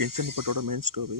Genshin Impactோட main story.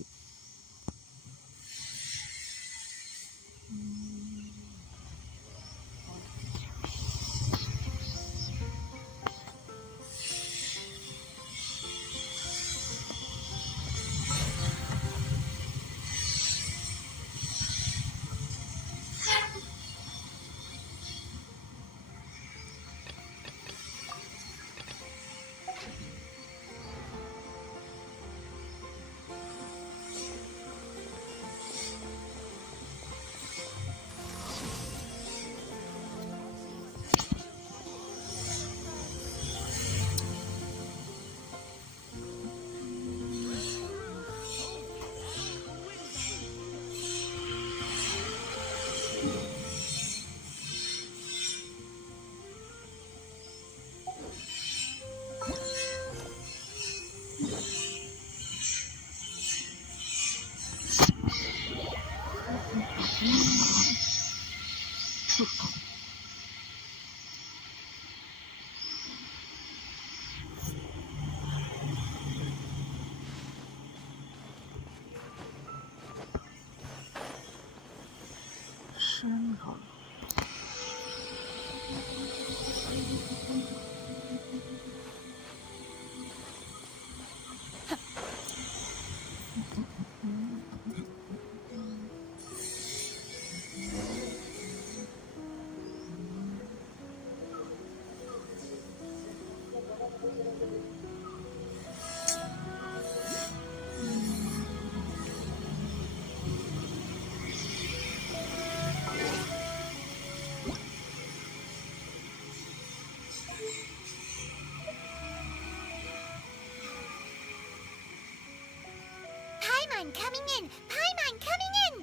Paimon coming in! Paimon coming in!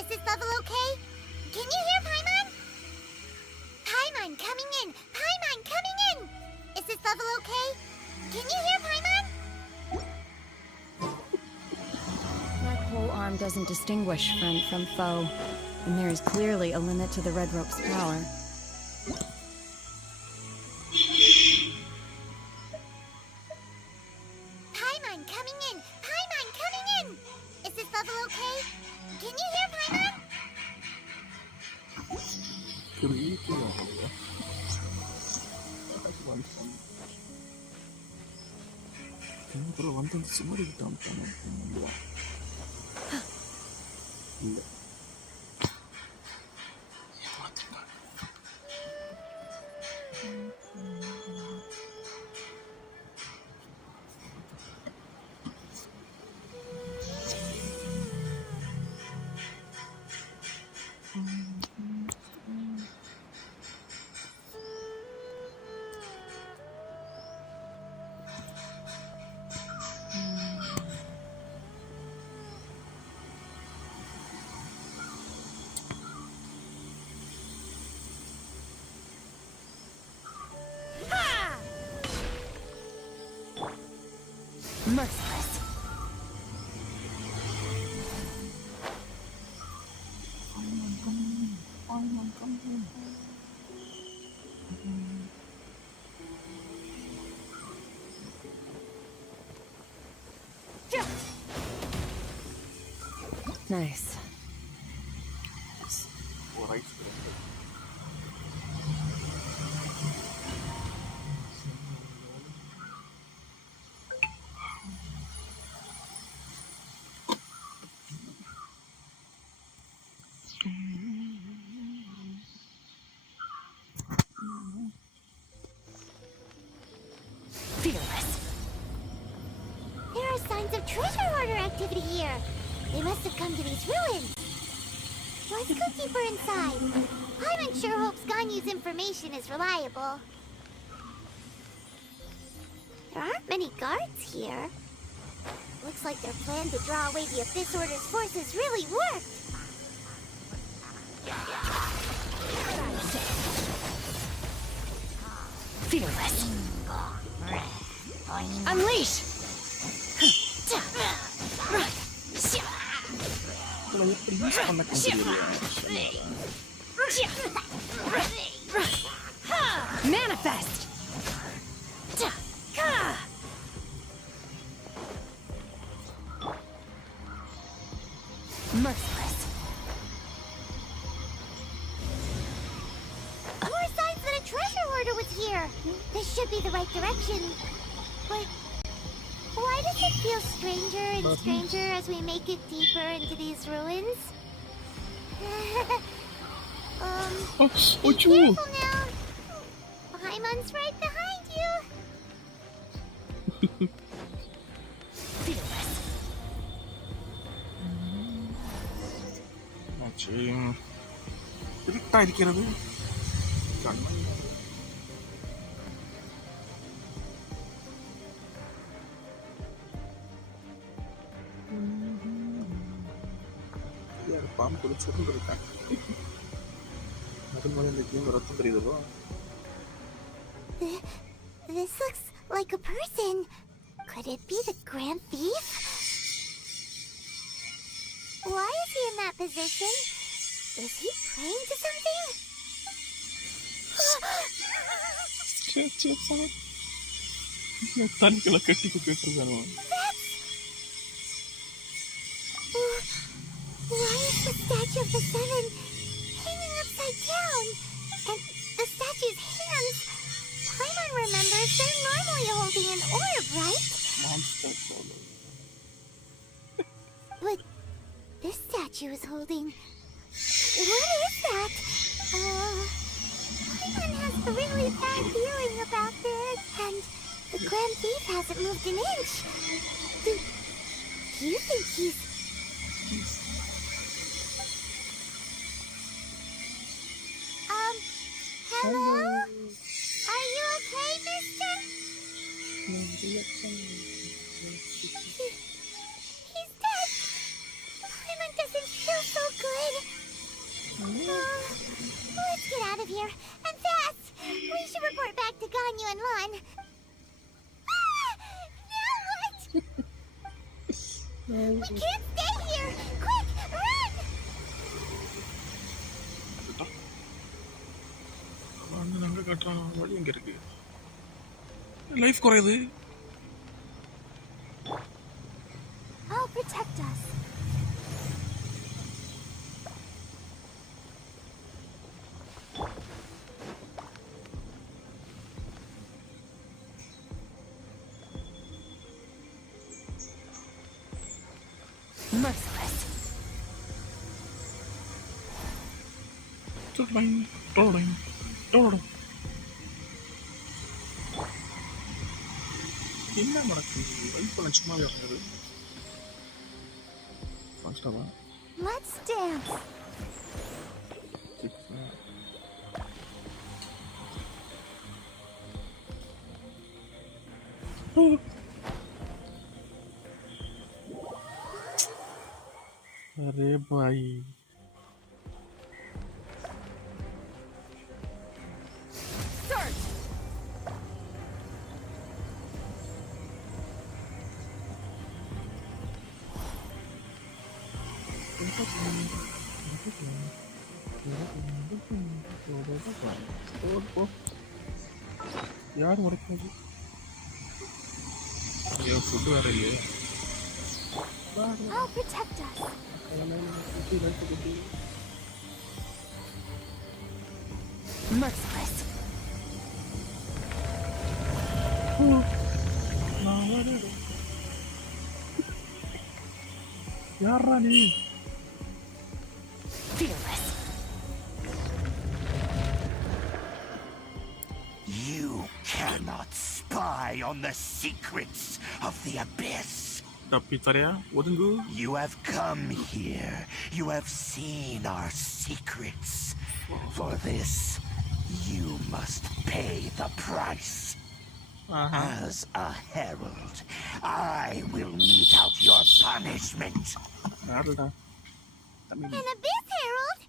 Is this level okay? Can you hear Paimon? Paimon coming in! Paimon coming in! Is this level okay? Can you hear Paimon? That whole arm doesn't distinguish friend from foe, and there is clearly a limit to the red rope's power. Paimon coming in! Paimon coming in! Is this level okay? Can you hear Paimon? அப்புறம் வந்து சுமாரி கிட்டாமட்டானே இல்லை Merciless. Nice. right. Fearless. There are signs of treasure hoarder activity here. They must have come to these ruins. Let's go deeper inside. Paimon sure hopes Ganyu's information is reliable. There aren't many guards here. Looks like their plan to draw away the Abyss Order's forces really worked. Fearless. Unleash! Manifest! Merciless. More signs that a treasure hoarder was here. This should be the right direction. But why does it feel stranger and stranger as we make it deeper into these ruins? Oh, Be careful now. Paimon's right behind you. Fearless. ഇരുട്ടായിരിക്കണത് பாம்பு குளிச்சுட்டு இருக்கான் அது மாதிரி இந்த game ரத்தம் தெரியுதோ. This looks like a person. Could it be the Grand Thief? Why is he in that position? Is he praying to something? தண்ணிக்குள்ள கட்டி போயிட்டுருக்கானோ. Why is the statue of the Seven hanging upside down? And the statue's hands? Paimon remembers they're normally holding an orb, right? Monster solo. But this statue is holding... What is that? Paimon has a really bad feeling about this. And the Grand Thief hasn't moved an inch. Do you think he's... Hello? Are you okay, mister? He's dead. Paimon doesn't feel so good. Let's get out of here. And fast. We should report back to Ganyu and Lan. Now what? We can't stay here. Quick, run! அங்கே கட்டுறான் வழி எங்கே இருக்கு life குறையுது. I'll protect us. Merciless. என்ன நடக்குது wait பண்ண சும்மாவே இருந்தது. ஃபாஸ்ட்டாவா Let's dance. अरे भाई Search. யார் உடைக்கிறது ஐயோ ஃபுட்டு வேற இல்லையே. I'll protect us. Merciless. யாரா நீ? Fearless. You cannot spy on the secrets of the abyss. தப்பித்தரையா ஒதுங்கு. You have come here. You have seen our secrets. For this, you must pay the price. As a herald, I will mete out your punishment. யாருடா? An abyss herald?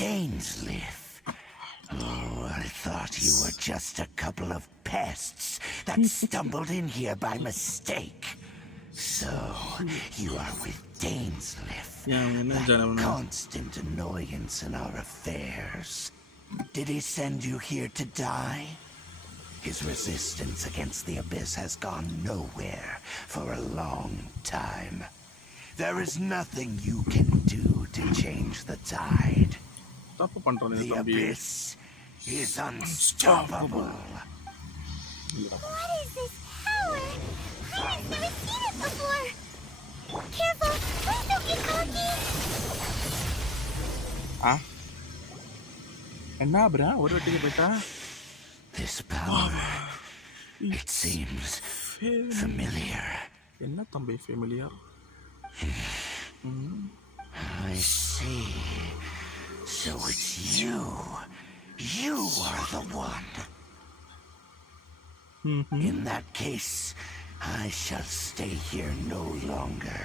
Dainsleif. Oh, I thought you were just a couple of pests that stumbled in here by mistake. So, you are with Dainsleif. That constant annoyance in our affairs. Did he send you here to die? His resistance against the abyss has gone nowhere for a long time. There is nothing you can do to change the tide. தப்பு பண்றோம் The தம்பி. abyss is unstoppable. What is this power? I've never seen it before. Careful, please don't get cocky. என்ன bro ஒரு வாட்டிக்கு போய்ட்டா? This power, it seems familiar. என்ன தம்பி familiar? I see. So it's you. You are the one. In that case, I shall stay here no longer.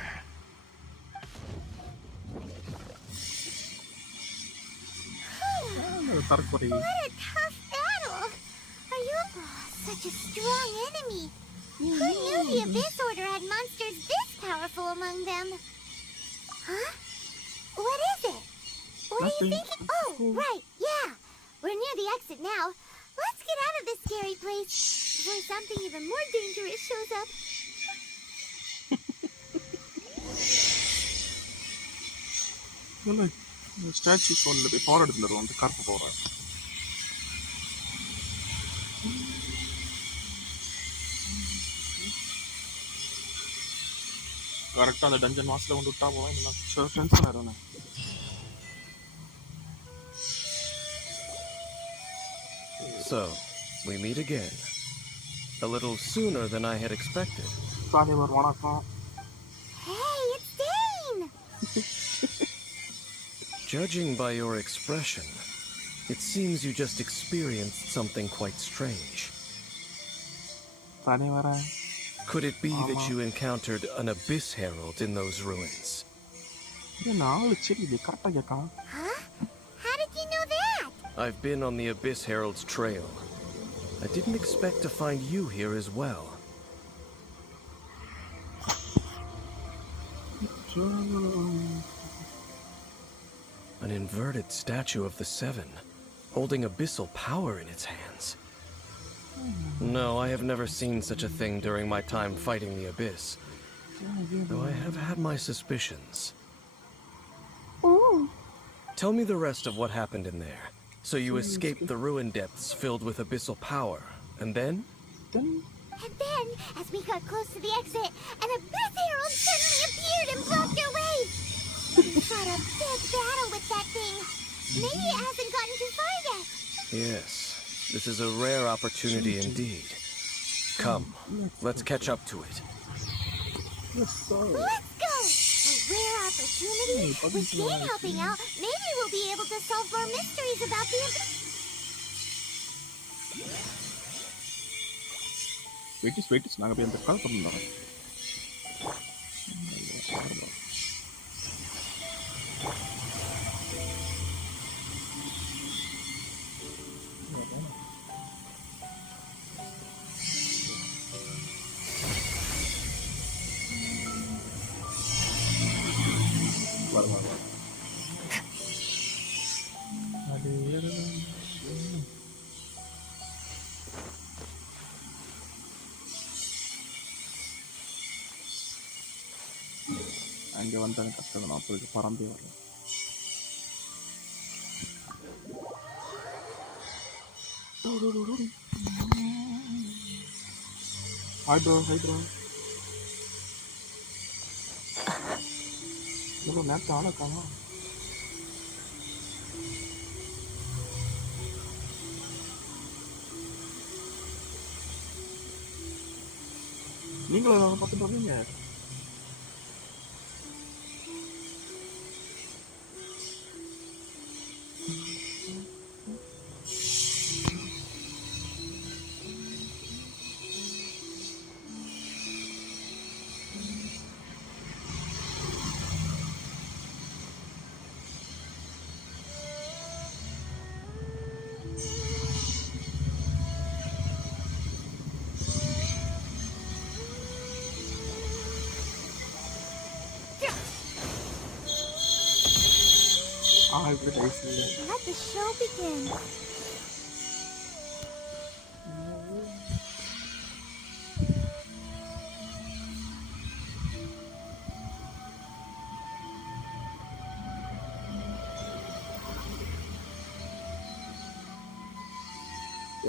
What a tough battle. Are you such a strong enemy? Who knew the Abyss Order had monsters this powerful among them? Huh? What is it? What are you thinking? Oh, right, yeah. We're near the exit now. Let's get out of this scary place before something even more dangerous shows up. இந்த statue ஒன்ல போய் power எடுத்துட்டு வருவோம் அந்த கருப்பு power. கரெக்டா அந்த dungeon மாஸ்ல வந்து விட்டா போவேன் இல்ல டென்ஷன் ஆயிடும். So, we meet again. A little sooner than I had expected. சாலிவர் வணக்கம். Hey, it's Dane! Judging by your expression, it seems you just experienced something quite strange. சாலிவரா. Could it be that you encountered an Abyss Herald in those ruins? நாலு செடி கரெக்டா கேட்காம. Huh? How did you know that? I've been on the Abyss Herald's trail. I didn't expect to find you here as well. An inverted statue of the Seven, holding abyssal power in its hands. No, I have never seen such a thing during my time fighting the Abyss, though I have had my suspicions. Oh. Tell me the rest of what happened in there. So you escaped the ruin depths filled with abyssal power, and then? And then, as we got close to the exit, an Abyss Herald suddenly appeared and blocked our way. We fought a big battle with that thing. Maybe it hasn't gotten too far yet. Yes, this is a rare opportunity indeed. Come, let's catch up to it. Let's go! A rare opportunity? With Dane helping out, maybe we'll be able to solve more mysteries about the Abyss. வெயிட்டிஸ் நாங்கள் போய் அந்த கால் பண்ணலாம். அங்கே வந்து எனக்கு கஷ்டம் நான் போயிட்டு பறந்தே வரேன். ஹாய் ப்ரோ எவ்வளோ நேரத்தை ஆளை காணோம். நீங்களும் பார்த்துட்டு வரீங்க. Let the show begin.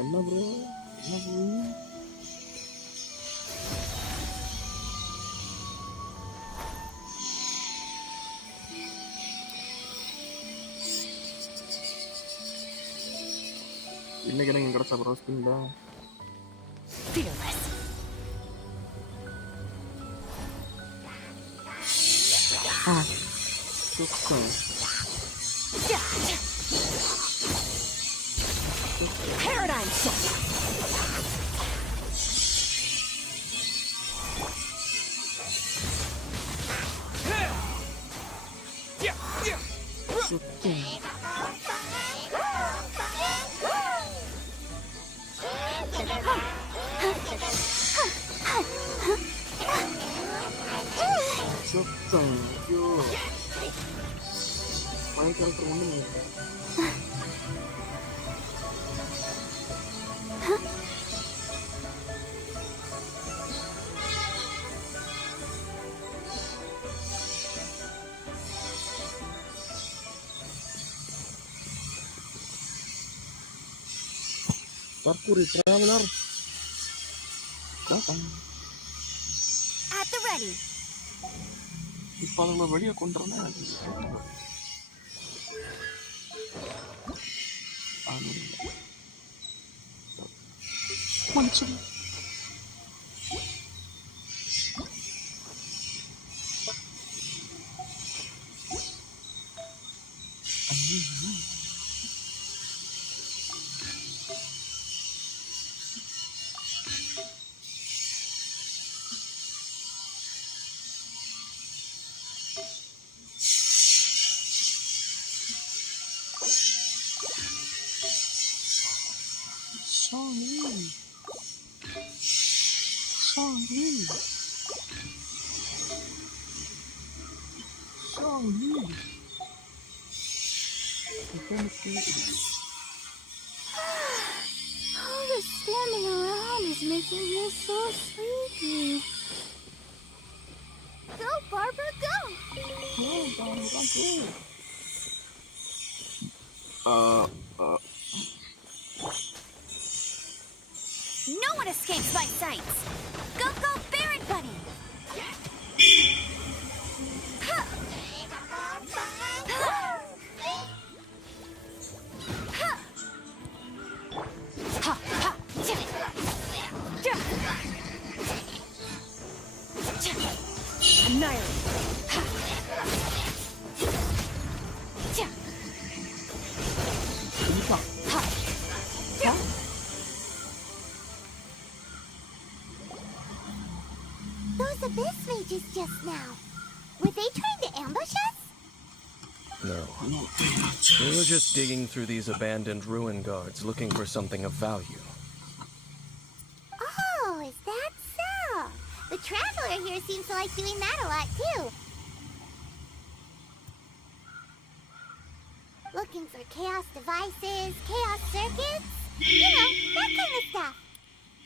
என்ன ப்ரோ என்ன ப்ரோ இன்னைக்கு எனக்கு கிடைச்சா ப்ரோ ஸ்கின்ல Fearless. சுத்தம் Paradigm shift. சுத்தம் சுத்தம் ஐயோ பழைய கேரக்டர் ஒன்றும் Parkour traveler. Datang. At the ready. இப்போ அதுங்களை வெளியே கொண்டு வரணும் மனுஷன் All this standing around is making me so sleepy. Go, Barbara, go! No one escapes my sights! Go, go, Baron Bunny! Those abyss mages just now. Were they trying to ambush us? No. We were just digging through these abandoned ruin guards looking for something of value. Oh, is that so? The traveler here seems to like doing that a lot too. Looking for chaos devices, chaos circuits, you know, that kind of stuff.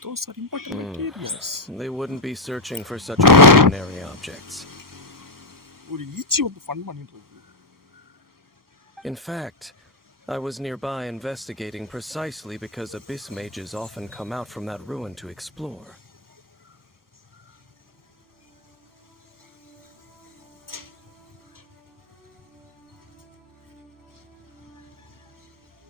Those are important materials. They wouldn't be searching for such ordinary objects. ஒரு ஈச்சி வந்து fun பண்ணிட்டு இருக்கு. In fact, I was nearby investigating precisely because abyss mages often come out from that ruin to explore.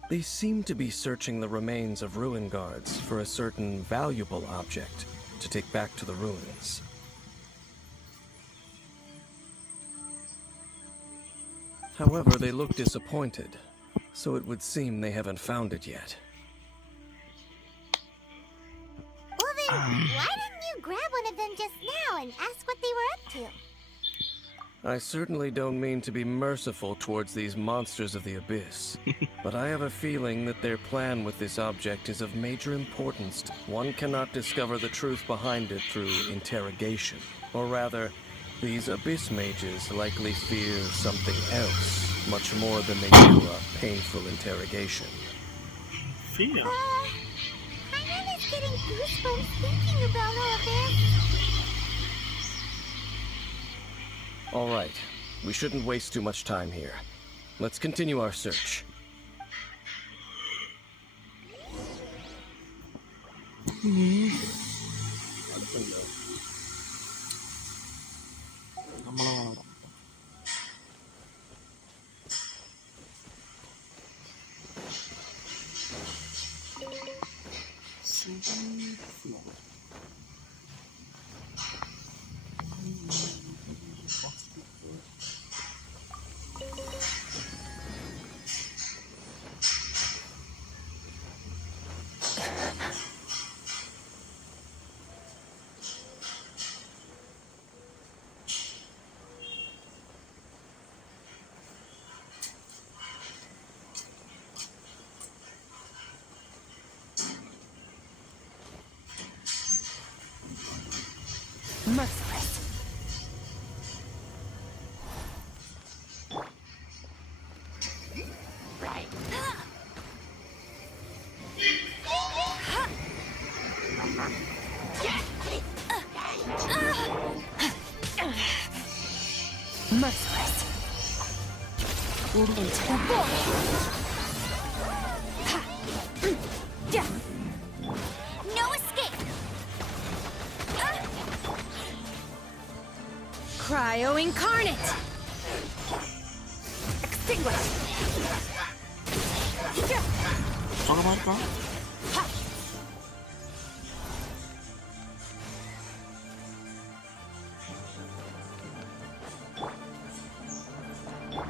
They seem to be searching the remains of ruin guards for a certain valuable object to take back to the ruins. However, they look disappointed, so it would seem they haven't found it yet. Well then, why didn't you grab one of them just now and ask what they were up to? I certainly don't mean to be merciful towards these monsters of the abyss, but I have a feeling that their plan with this object is of major importance. One cannot discover the truth behind it through interrogation. Or rather, these abyss mages likely fear something else, much more than they do a painful interrogation. Fear? Hyman is getting goosebumps thinking about all of this. All right, we shouldn't waste too much time here. Let's continue our search. അടുത്തല്ലോ നമ്മളെ വളരാം Merciless. Merciless. Into the No escape! Cryo incarnate. Extinguish. ഉറപ്പാക്കാം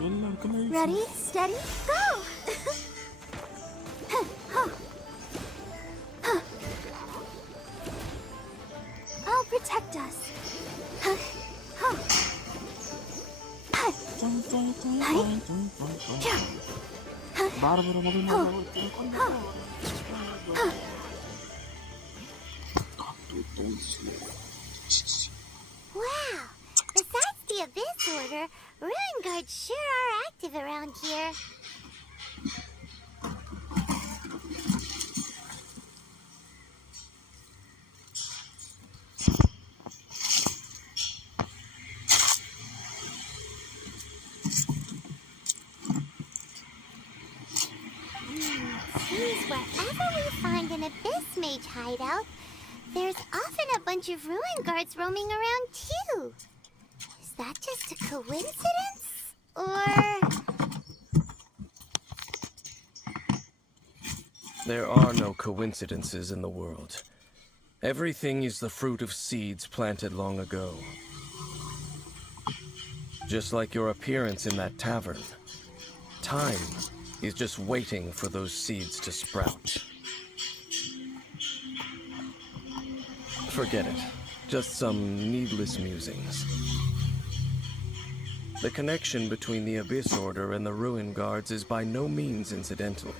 എല്ലാവർക്കും Ready, steady, go! I'll protect us. Barbara mobile Wow! Besides the Abyss Order, Ruin Guards sure are active around here. Seems wherever we find an Abyss Mage hideout, there's often a bunch of Ruin Guards roaming around too. Is that just a coincidence? Or... There are no coincidences in the world. Everything is the fruit of seeds planted long ago. Just like your appearance in that tavern. Time is just waiting for those seeds to sprout. Forget it. Just some needless musings. The connection between the Abyss Order and the Ruin Guards is by no means incidental.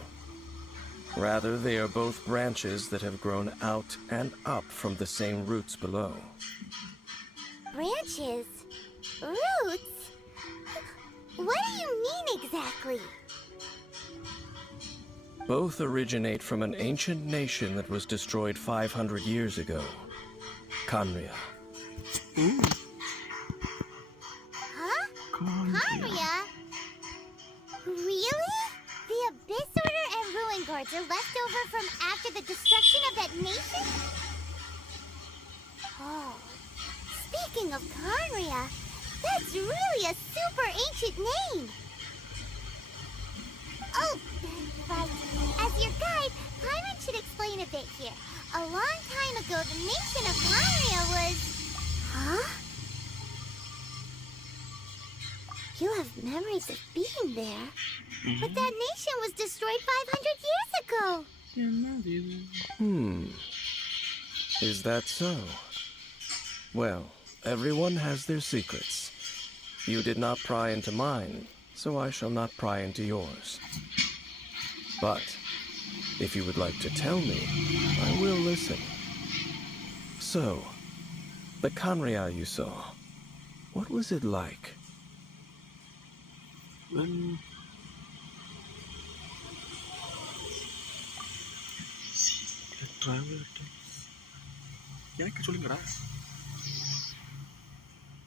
Rather, they are both branches that have grown out and up from the same roots below. branches? Roots? What do you mean exactly? Both originate from an ancient nation that was destroyed 500 years ago. Khaenri'ah. Huh? Khaenri'ah? Really? The Abyss Order and Ruin Guards are left over from after the destruction of that nation? Oh. Speaking of Khaenri'ah, that's really a super ancient name. Oh, right. As your guide, Paimon should explain a bit here. A long time ago, the nation of Khaenri'ah was... Huh? You have memories of being there. But that nation was destroyed 500 years ago. Is that so? Well, everyone has their secrets. You did not pry into mine, so I shall not pry into yours. But, if you would like to tell me, I will listen. So, the Khaenri'ah you saw, what was it like?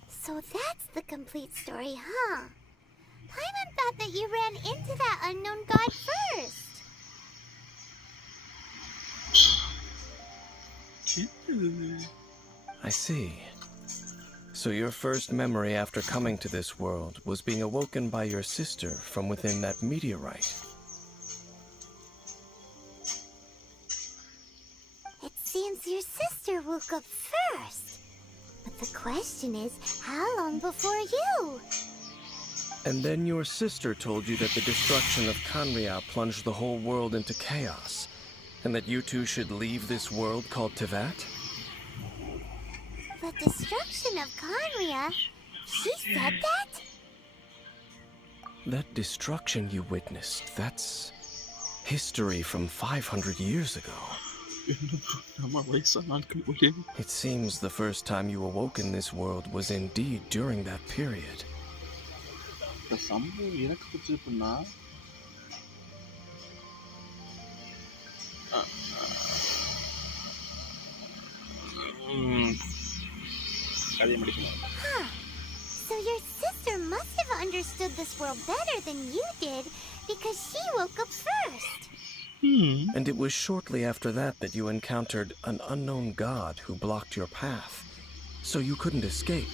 So that's the complete story, huh? Paimon thought that you ran into that unknown god first. I see. So your first memory after coming to this world was being awoken by your sister from within that meteorite. It seems your sister woke up first. But the question is, how long before you? And then your sister told you that the destruction of Kanria plunged the whole world into chaos, and that you two should leave this world called Tevat? The destruction of Kanria? She said that? That destruction you witnessed, that's history from 500 years ago. It seems the first time you awoke in this world was indeed during that period. Huh. So your sister must have understood this world better than you did, because she woke up first. And it was shortly after that that you encountered an unknown god who blocked your path, so you couldn't escape.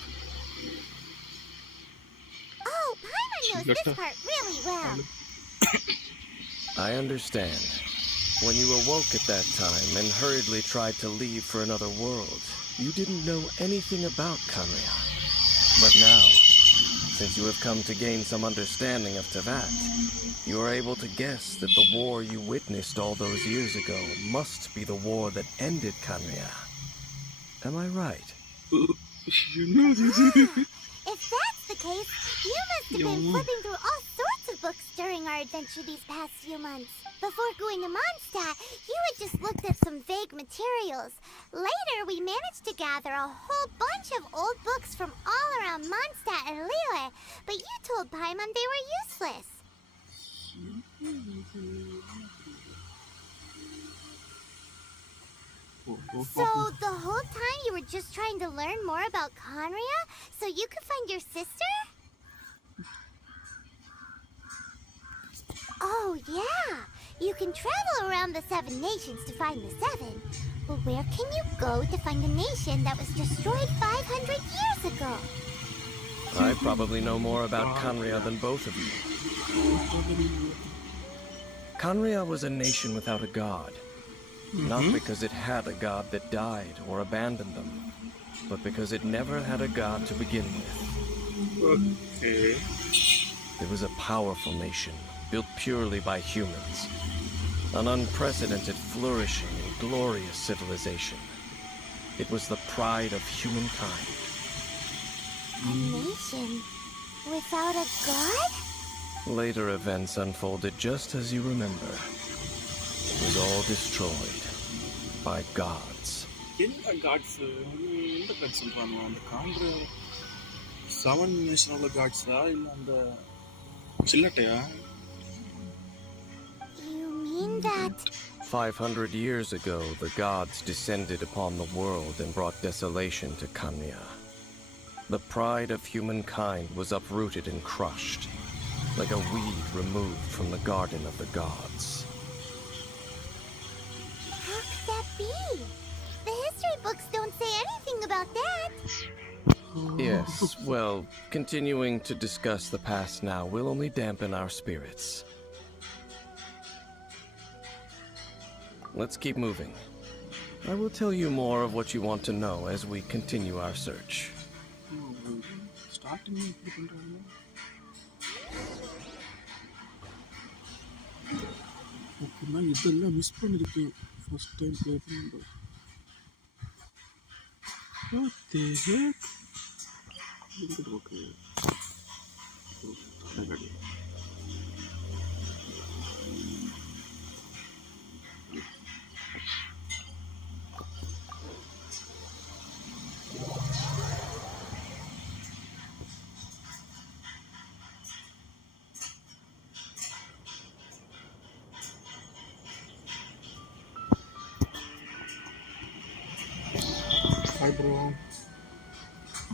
Oh, Paimon knows this part really well. I understand. When you awoke at that time and hurriedly tried to leave for another world, you didn't know anything about Kanria. But now, since you have come to gain some understanding of Tevat, you are able to guess that the war you witnessed all those years ago must be the war that ended Kanria. Am I right? If that's the case, you must have been flipping through all sorts of books during our adventure these past few months. Before going to Mondstadt, you had just looked at some vague materials. Later, we managed to gather a whole bunch of old books from all around Mondstadt and Liyue, but you told Paimon they were useless. So, the whole time you were just trying to learn more about Kanria so you could find your sister? Oh, yeah. You can travel around the 7 nations to find the 7. But where can you go to find a nation that was destroyed 500 years ago? I probably know more about Kanria than both of you. Kanria was a nation without a god. Not because it had a god that died or abandoned them, but because it never had a god to begin with. Okay. It was a powerful nation, built purely by humans. An unprecedented, flourishing, and glorious civilization. It was the pride of humankind. A nation without a god? Later events unfolded just as you remember. It was all destroyed by gods. என்ன God's எந்த God's சொல்றாங்க அந்த காண்ற 7 national காட்ஸா இல்ல அந்த சில்லட்டையா You mean that 500 years ago, the gods descended upon the world and brought desolation to Kanria. The pride of humankind was uprooted and crushed, like a weed removed from the garden of the gods. How could that be? The history books don't say anything about that. Yes, well, continuing to discuss the past now will only dampen our spirits. Let's keep moving. I will tell you more of what you want to know as we continue our search. Starting எப்படி பண்றாங்க அப்படின்னா இதெல்லாம் miss பண்ணிருக்கேன் first time play பண்ணும்போது What the heck? எங்கிட்டு போக்கு தடகடி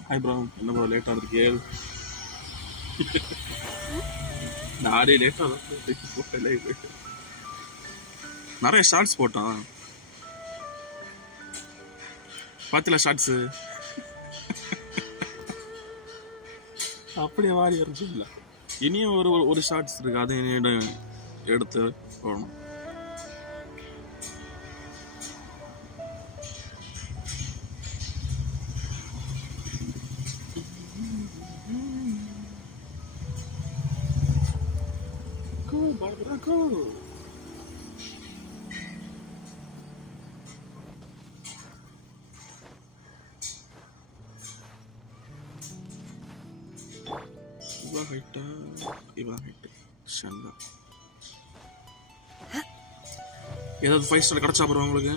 hi bro என்ன bro late ஆகுது நானே லேட் ஆகுது நிறைய ஷார்ட்ஸ் போட்டான் பாத்தில ஷார்ட்ஸ் அப்படியே வாரி இருந்துச்சு இல்லை இனியும் ஒரு ஷார்ட்ஸ் இருக்கு அதை என்னிடம் எடுத்து போகணும் Go. இவா ஹைட்டா இவா ஹைட்டு ஷண்டா ஏதாவது 5 ஸ்டார் கிடைச்சா போறோம் உங்களுக்கு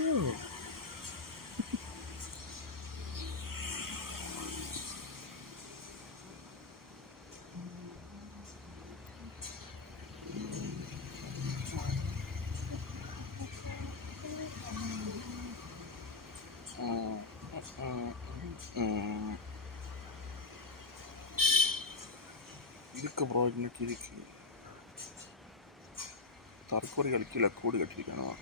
go. இதுக்கு ப்ரோ இன்னைக்கு இதுக்கு தற்கொலைகள் கீழே கூடு கட்டிருக்கணும்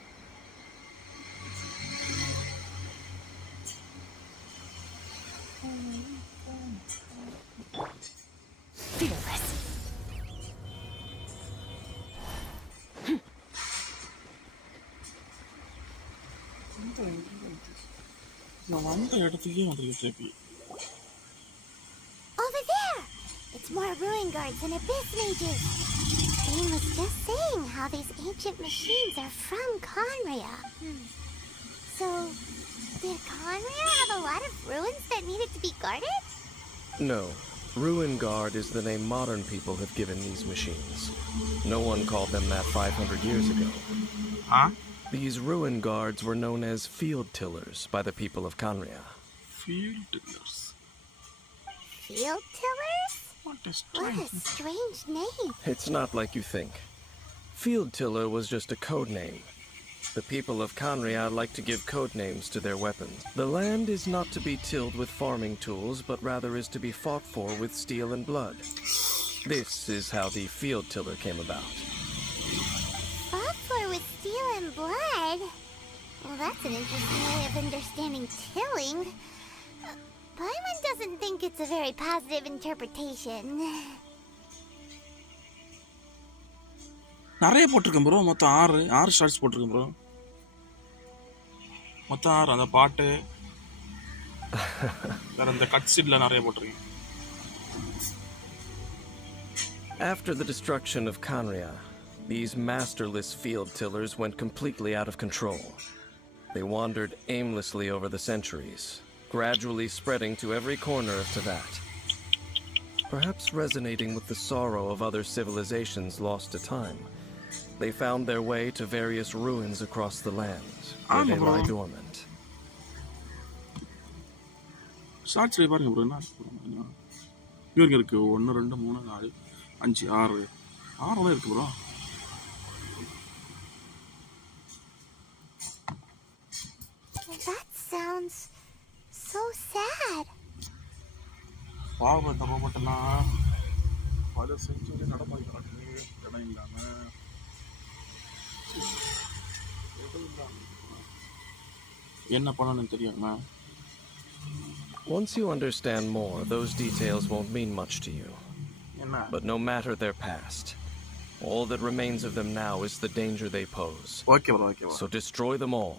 நான் வந்த இடத்துக்கே வந்துருக்கு திருப்பி Over there! It's more ruin guards and abyss mages. Dane was just saying how these ancient machines are from Conria. So, did Conria have a lot of ruins that needed to be guarded? No. Ruin Guard is the name modern people have given these machines. No one called them that 500 years ago. Huh? These Ruin Guards were known as Field Tillers by the people of Conria. Field Tillers? Field Tillers? What a strange name. It's not like you think. Field Tiller was just a code name. The people of Conria like to give code names to their weapons. The land is not to be tilled with farming tools, but rather is to be fought for with steel and blood. This is how the Field Tiller came about. Fought for with steel and blood? Well, that's an interesting way of understanding tilling. Paimon doesn't think it's a very positive interpretation. நிறைய போட்டிருக்கேன் bro மொத்தம் 6 shorts போட்டிருக்கேன் bro மொத்தம் 6 அந்த பாட்டு வேற இந்த cut சீட்ல நிறைய போட்டிருக்கேன் After the destruction of Conria, these masterless field tillers went completely out of control. They wandered aimlessly over the centuries, gradually spreading to every corner of Teyvat. Perhaps resonating with the sorrow of other civilizations lost to time, they found their way to various ruins across the land, where they lie dormant. Shorts பாருங்க bro என்ன இவங்க இருக்கு 1 2 3 4 5 6 6 இருக்கு bro That sounds so sad. பாவம் இந்த robot எல்லாம் பல century நடமாடிக்கிறாங்க இடம் இல்லாம என்ன பண்ணணும்னு தெரியாம Once you understand more, those details won't mean much to you. But no matter their past, all that remains of them now is the danger they pose. Okay, bro. So destroy them all.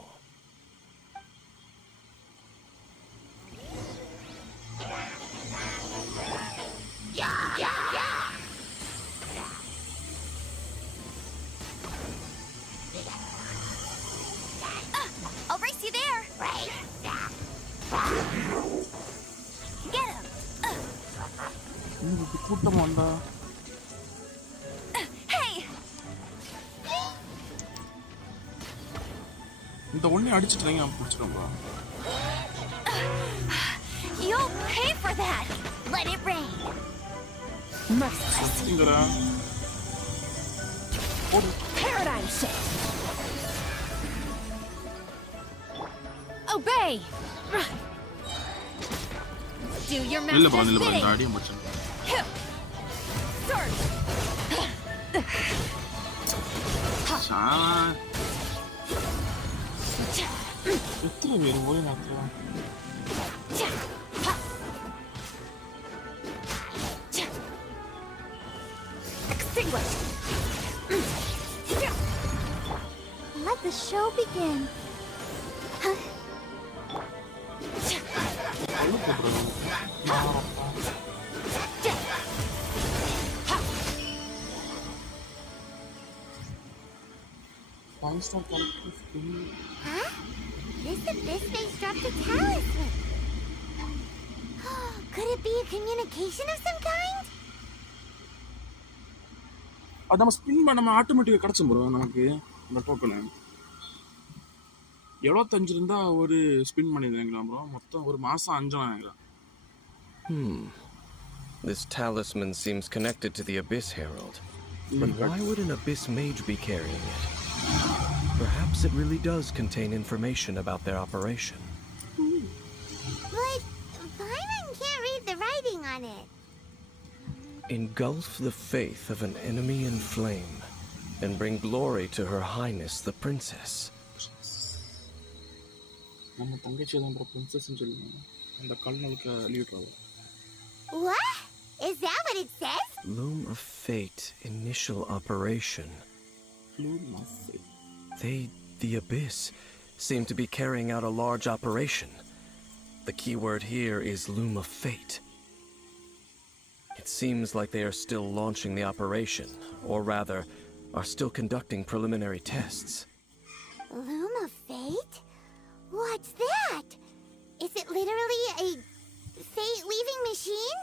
I'll race you there. Right. Get him. கூட்டம் வந்தா Hey. இந்த ஒண்ணே அடிச்சிட்டீங்க நான் புடிச்சிட்டேன் You'll pay for that. Let it rain. Merciless. இங்கடா Paradigm shift. Obey! Do your இல்ல bro master's இல்ல bro bidding! இந்த அடியை முடிச்சேன் Start! எத்தனை பேர் போய் மாத்திரம் Extinguish! Let the show begin. அழுக்கு bro Five-star character skin. Huh? This abyss face dropped a talisman. Could it be a communication of some kind? அது நம்ம ஸ்பின் பண்ண ஆட்டோமேட்டிக்காக கிடச்சும் ப்ரோ நமக்கு இந்த டோக்கனு 75 இருந்தா ஒரு ஸ்பின் பண்ணிடுறீங்களா ப்ரோ மொத்தம் ஒரு மாதம் 5 நினைக்கிறேன் This talisman seems connected to the Abyss Herald. But why would an Abyss mage be carrying it? Perhaps it really does contain information about their operation. But Paimon can't read the writing on it. Engulf the faith of an enemy in flame, and bring glory to Her Highness the Princess. நம்ம தங்கச்சி தான் bro பிரின்சஸ்ன்னு சொல்லுவாங்க அந்த கல்நலுக்கு leader What? Is that what it says? Loom of Fate initial operation. They, the Abyss, seem to be carrying out a large operation. The key word here is Loom of Fate. It seems like they are still launching the operation, or rather, are still conducting preliminary tests. Loom of Fate? What's that? Is it literally a fate-leaving machine?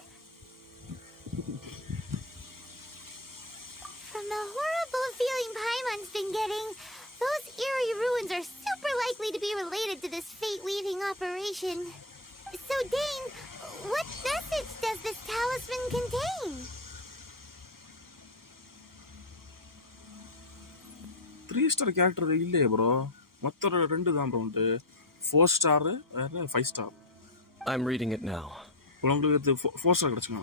From the horrible feeling Paimon's been getting, those eerie ruins are super likely to be related to this fate-leaving operation. So, Dane, what message does this talisman contain? 3-star character இல்லையே bro மொத்தம் 2 தான் bro உண்டு 4-star வேற 5-star I'm reading it now. உங்களுக்கு 4-star கிடைச்சுங்க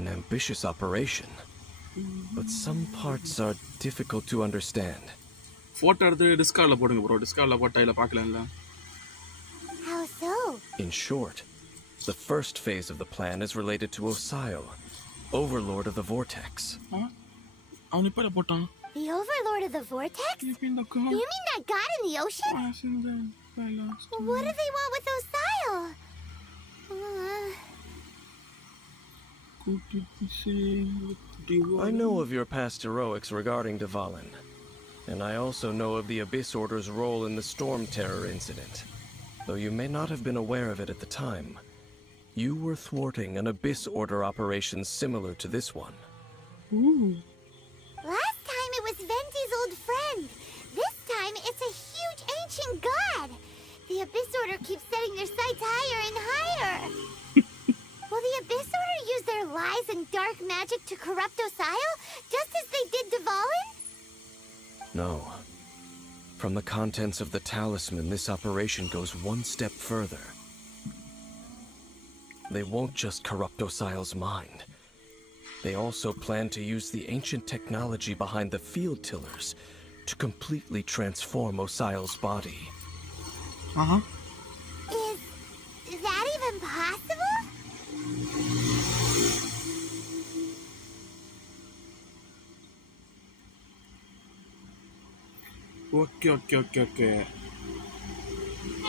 An ambitious operation. But some parts are difficult to understand. Photo எடுத்து டிஸ்கார்ட்ல போடுங்க bro டிஸ்கார்ட்ல போட்டா இல்ல பார்க்கலாம்ல How so? In short, the first phase of the plan is related to Osio, Overlord of the Vortex. அவன் இப்ப போட்டான் The Overlord of the Vortex? You mean that god in the ocean? What do they want with Osio? I know of your past heroics regarding Dvalin, and I also know of the Abyss Order's role in the Storm Terror incident. Though you may not have been aware of it at the time, you were thwarting an Abyss Order operation similar to this one. Last time it was Venti's old friend. This time it's a huge ancient god. The Abyss Order keeps setting their sights higher and higher. Will the Abyss Order use their lies and dark magic to corrupt Osio, just as they did Dvalin? No. From the contents of the talisman, this operation goes one step further. They won't just corrupt Osio's mind. They also plan to use the ancient technology behind the field tillers to completely transform Osio's body. Is that even possible? Okay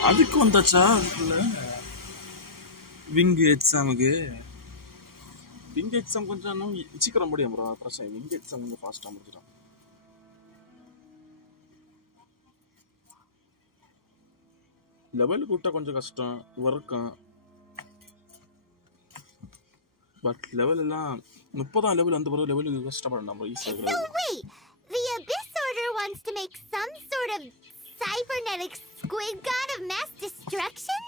அதுக்கு வந்தாச்சா wing எக்ஸாமுக்கு wing exam கொஞ்சம் இன்னும் சீக்கிரம் முடியும் bro பிரச்சனை wing exam கொஞ்சம் ஃபாஸ்ட்டாக முடிச்சிடும் லெவலுக்கு விட்டால் கொஞ்சம் கஷ்டம் வறுக்கும் பட் லெவல் எல்லாம் 30ஆம் லெவல் அந்த பிறகு லெவலுக்கு கஷ்டப்படணும் நம்ம ஈஸியாக So wait, the Abyss Order wants to make some sort of cybernetic squid god of mass destruction?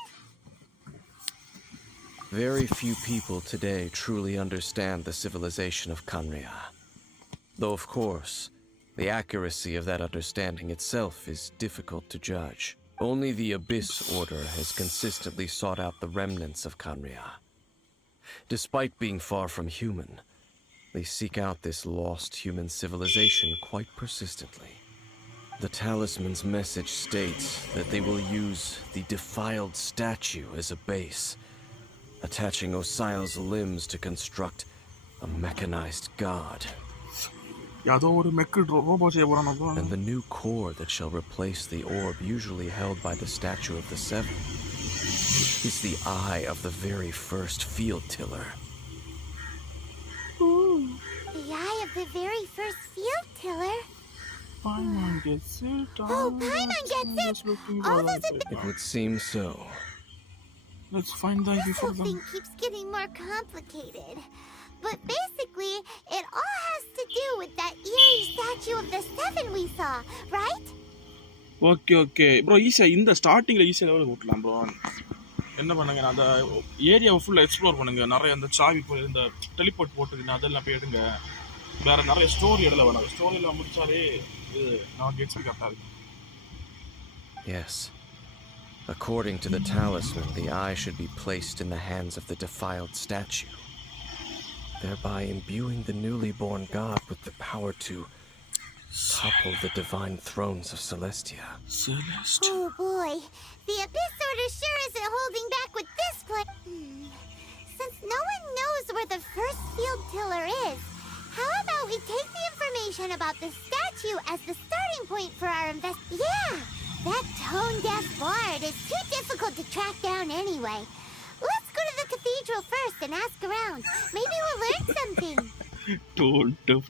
Very few people today truly understand the civilization of Khaenri'ah. Though, of course, The accuracy of that understanding itself is difficult to judge. Only the Abyss Order has consistently sought out the remnants of Kanria. Despite being far from human, they seek out this lost human civilization quite persistently. The talisman's message states that they will use the defiled statue as a base, attaching Osial's limbs to construct a mechanized god. And the new core that shall replace the orb usually held by the statue of the Seven is the eye of the very first field tiller. Ooh, the eye of the very first field tiller? Paimon gets it. Oh, Paimon gets it! All those It would seem so. Let's find that This before whole thing keeps getting more complicated. But basically, it all has to do with that eerie statue of the Seven we saw, right? Okay. Bro, in the starting easy bro. என்ன பண்ணுங்க அந்த ஏரியாவை ஃபுல்லா explore பண்ணுங்க நிறைய அந்த சாவி போய் இந்த டெலிபோர்ட் போட்டுக்கிட்டு அதெல்லாம் போய் எடுங்க வேற நிறைய ஸ்டோரி எடுல வேணும் ஸ்டோரியில முடிச்சாலே இது நமக்கு எக்ஸ்பீரியன்ஸ் கரெக்டா இருக்கும் Yes. According to the talisman, the eye should be placed in the hands of the defiled statue, thereby imbuing the newly born god with the power to topple the divine thrones of Celestia. Celeste. Oh boy, the Abyss Order sure isn't holding back with this play. Since no one knows where the first field tiller is, how about we take the information about the statue as the starting point for our Yeah, that tone-deaf bard is too difficult to track down anyway. Let's go to the cathedral first and ask around. Maybe we'll learn something. Tone-deaf.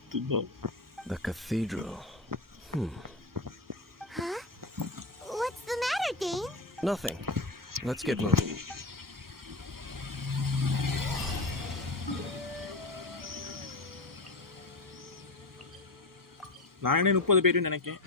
The cathedral. Huh? What's the matter, Dane? Nothing. Let's get moving. நானே 30 பேர் நினைக்கேன்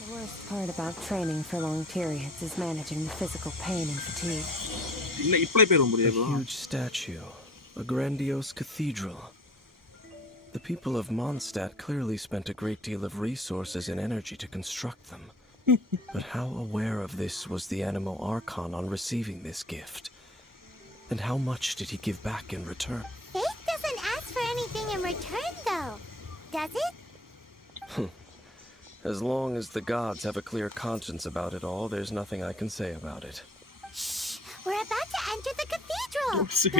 The worst part about training for long periods is managing the physical pain and fatigue. A huge statue, a grandiose cathedral. The people of Mondstadt clearly spent a great deal of resources and energy to construct them. But how aware of this was the Animo Archon on receiving this gift? And how much did he give back in return? Faith doesn't ask for anything in return, though. Does it? As long as the gods have a clear conscience about it all, there's nothing I can say about it. Shh! We're about to enter the cathedral! Don't say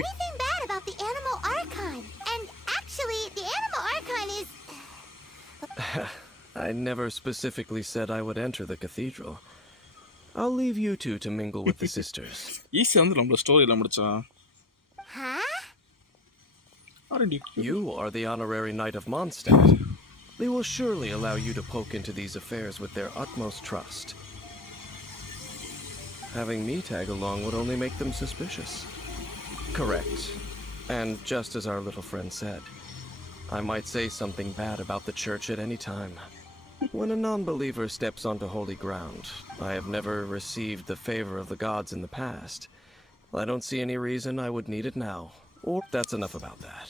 anything bad about the Animo Archon. And actually, the Animo Archon is... I never specifically said I would enter the cathedral. I'll leave you two to mingle with the sisters. Huh? You are the honorary knight of Mondstadt. They will surely allow you to poke into these affairs with their utmost trust. Having me tag along would only make them suspicious. Correct. And just as our little friend said, I might say something bad about the church at any time. When a non-believer steps onto holy ground, I have never received the favor of the gods in the past. I don't see any reason I would need it now. Or that's enough about that.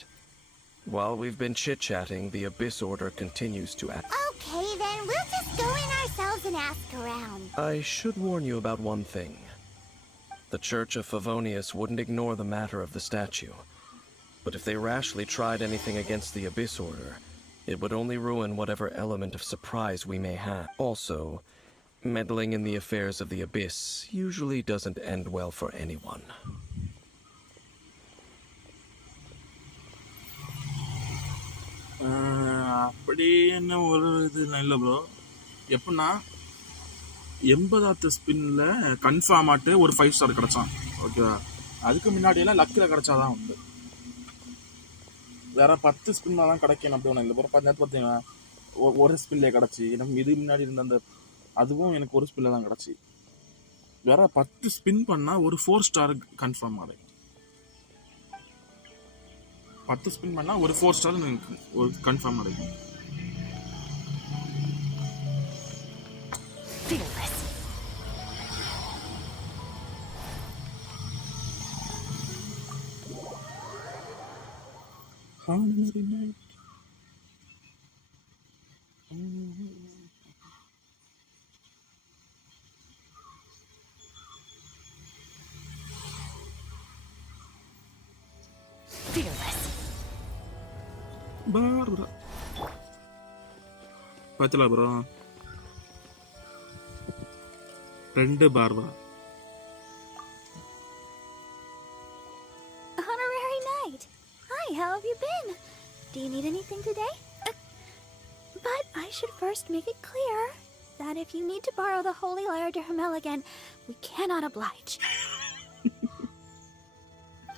While we've been chit-chatting, the Abyss Order continues to act. Okay, then we'll just go in ourselves and ask around. I should warn you about one thing. The Church of Favonius wouldn't ignore the matter of the statue. But if they rashly tried anything against the Abyss Order, it would only ruin whatever element of surprise we may have. Also, meddling in the affairs of the Abyss usually doesn't end well for anyone. அப்படி என்ன ஒரு இது இல்லை bro எப்படின்னா 80th ஸ்பின்ல confirm ஆட்டு ஒரு 5 star கிடைச்சான் ஓகேவா அதுக்கு முன்னாடியெல்லாம் லக்கில் கிடைச்சாதான் உண்டு வேற 10 ஸ்பின்லாம் கிடைக்கணும் அப்படி ஒன்று இல்லை ப்ரோ பார்த்தீங்கன்னா ஒரு ஸ்பின்லேயே கிடச்சி நம்ம இது முன்னாடி இருந்த அந்த அதுவும் எனக்கு ஒரு ஸ்பின்ல தான் கிடச்சி வேற 10 ஸ்பின் பண்ணா ஒரு 4 ஸ்டார் கன்ஃபார்ம் ஆகுது. 10 ஸ்பின் பண்ணா ஒரு 4 ஸ்டார் ஒரு கன்ஃபார்ம் ஆகுது. Fearless. Fearless. Barbara. Patla bro. 2 Barbara. Honorary Knight. Hi, how have you been? Do you need anything today? But I should first make it clear that if you need to borrow the Holy Lyre to Hermel again, we cannot oblige.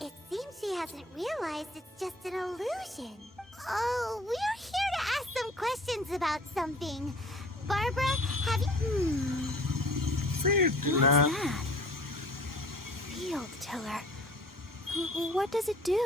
It seems she hasn't realized it's just an illusion. Oh, we're here to ask some questions about something. Barbara, have you... What's that? Field tiller. What does it do?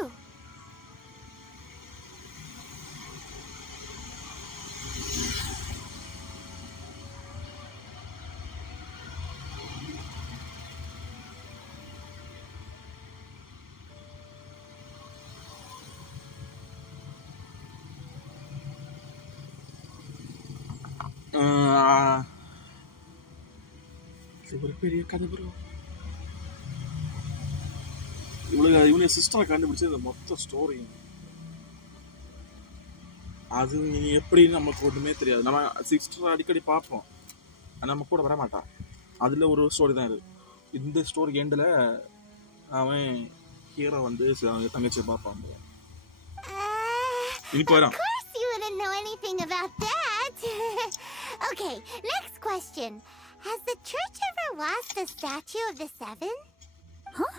ஒரு பெரிய கதை bro. இவனுடைய சிஸ்டரை கண்டுபிடிச்சது மொத்த story. அது எப்படின்னு நமக்கு ஒன்றுமே தெரியாது. நம்ம சிஸ்டரை அடிக்கடி பார்ப்போம், நம்ம கூட வர மாட்டான். அதில் ஒரு ஸ்டோரி தான் இது. இந்த ஸ்டோரி எண்டில் அவன் ஹீரோ வந்து தங்கச்சியை பார்ப்பான். இப்போ வரான். Of course you wouldn't know anything about that. Okay, next question. Has the church ever lost a statue of the Seven? Huh?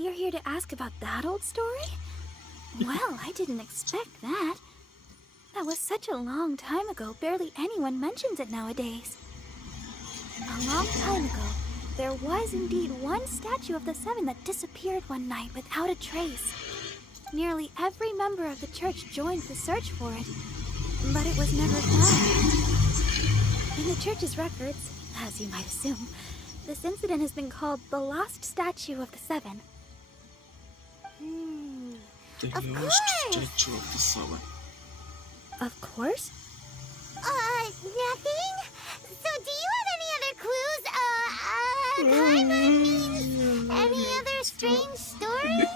You're here to ask about that old story? Well, I didn't expect that. That was such a long time ago, barely anyone mentions it nowadays. A long time ago, there was indeed one statue of the Seven that disappeared one night without a trace. Nearly every member of the church joined the search for it, but it was never found. In the church's records, as you might assume, this incident has been called the Lost Statue of the Seven. The lost statue of the Seven. Of course? Nothing? So do you have any other clues? Kinda means any other strange stories?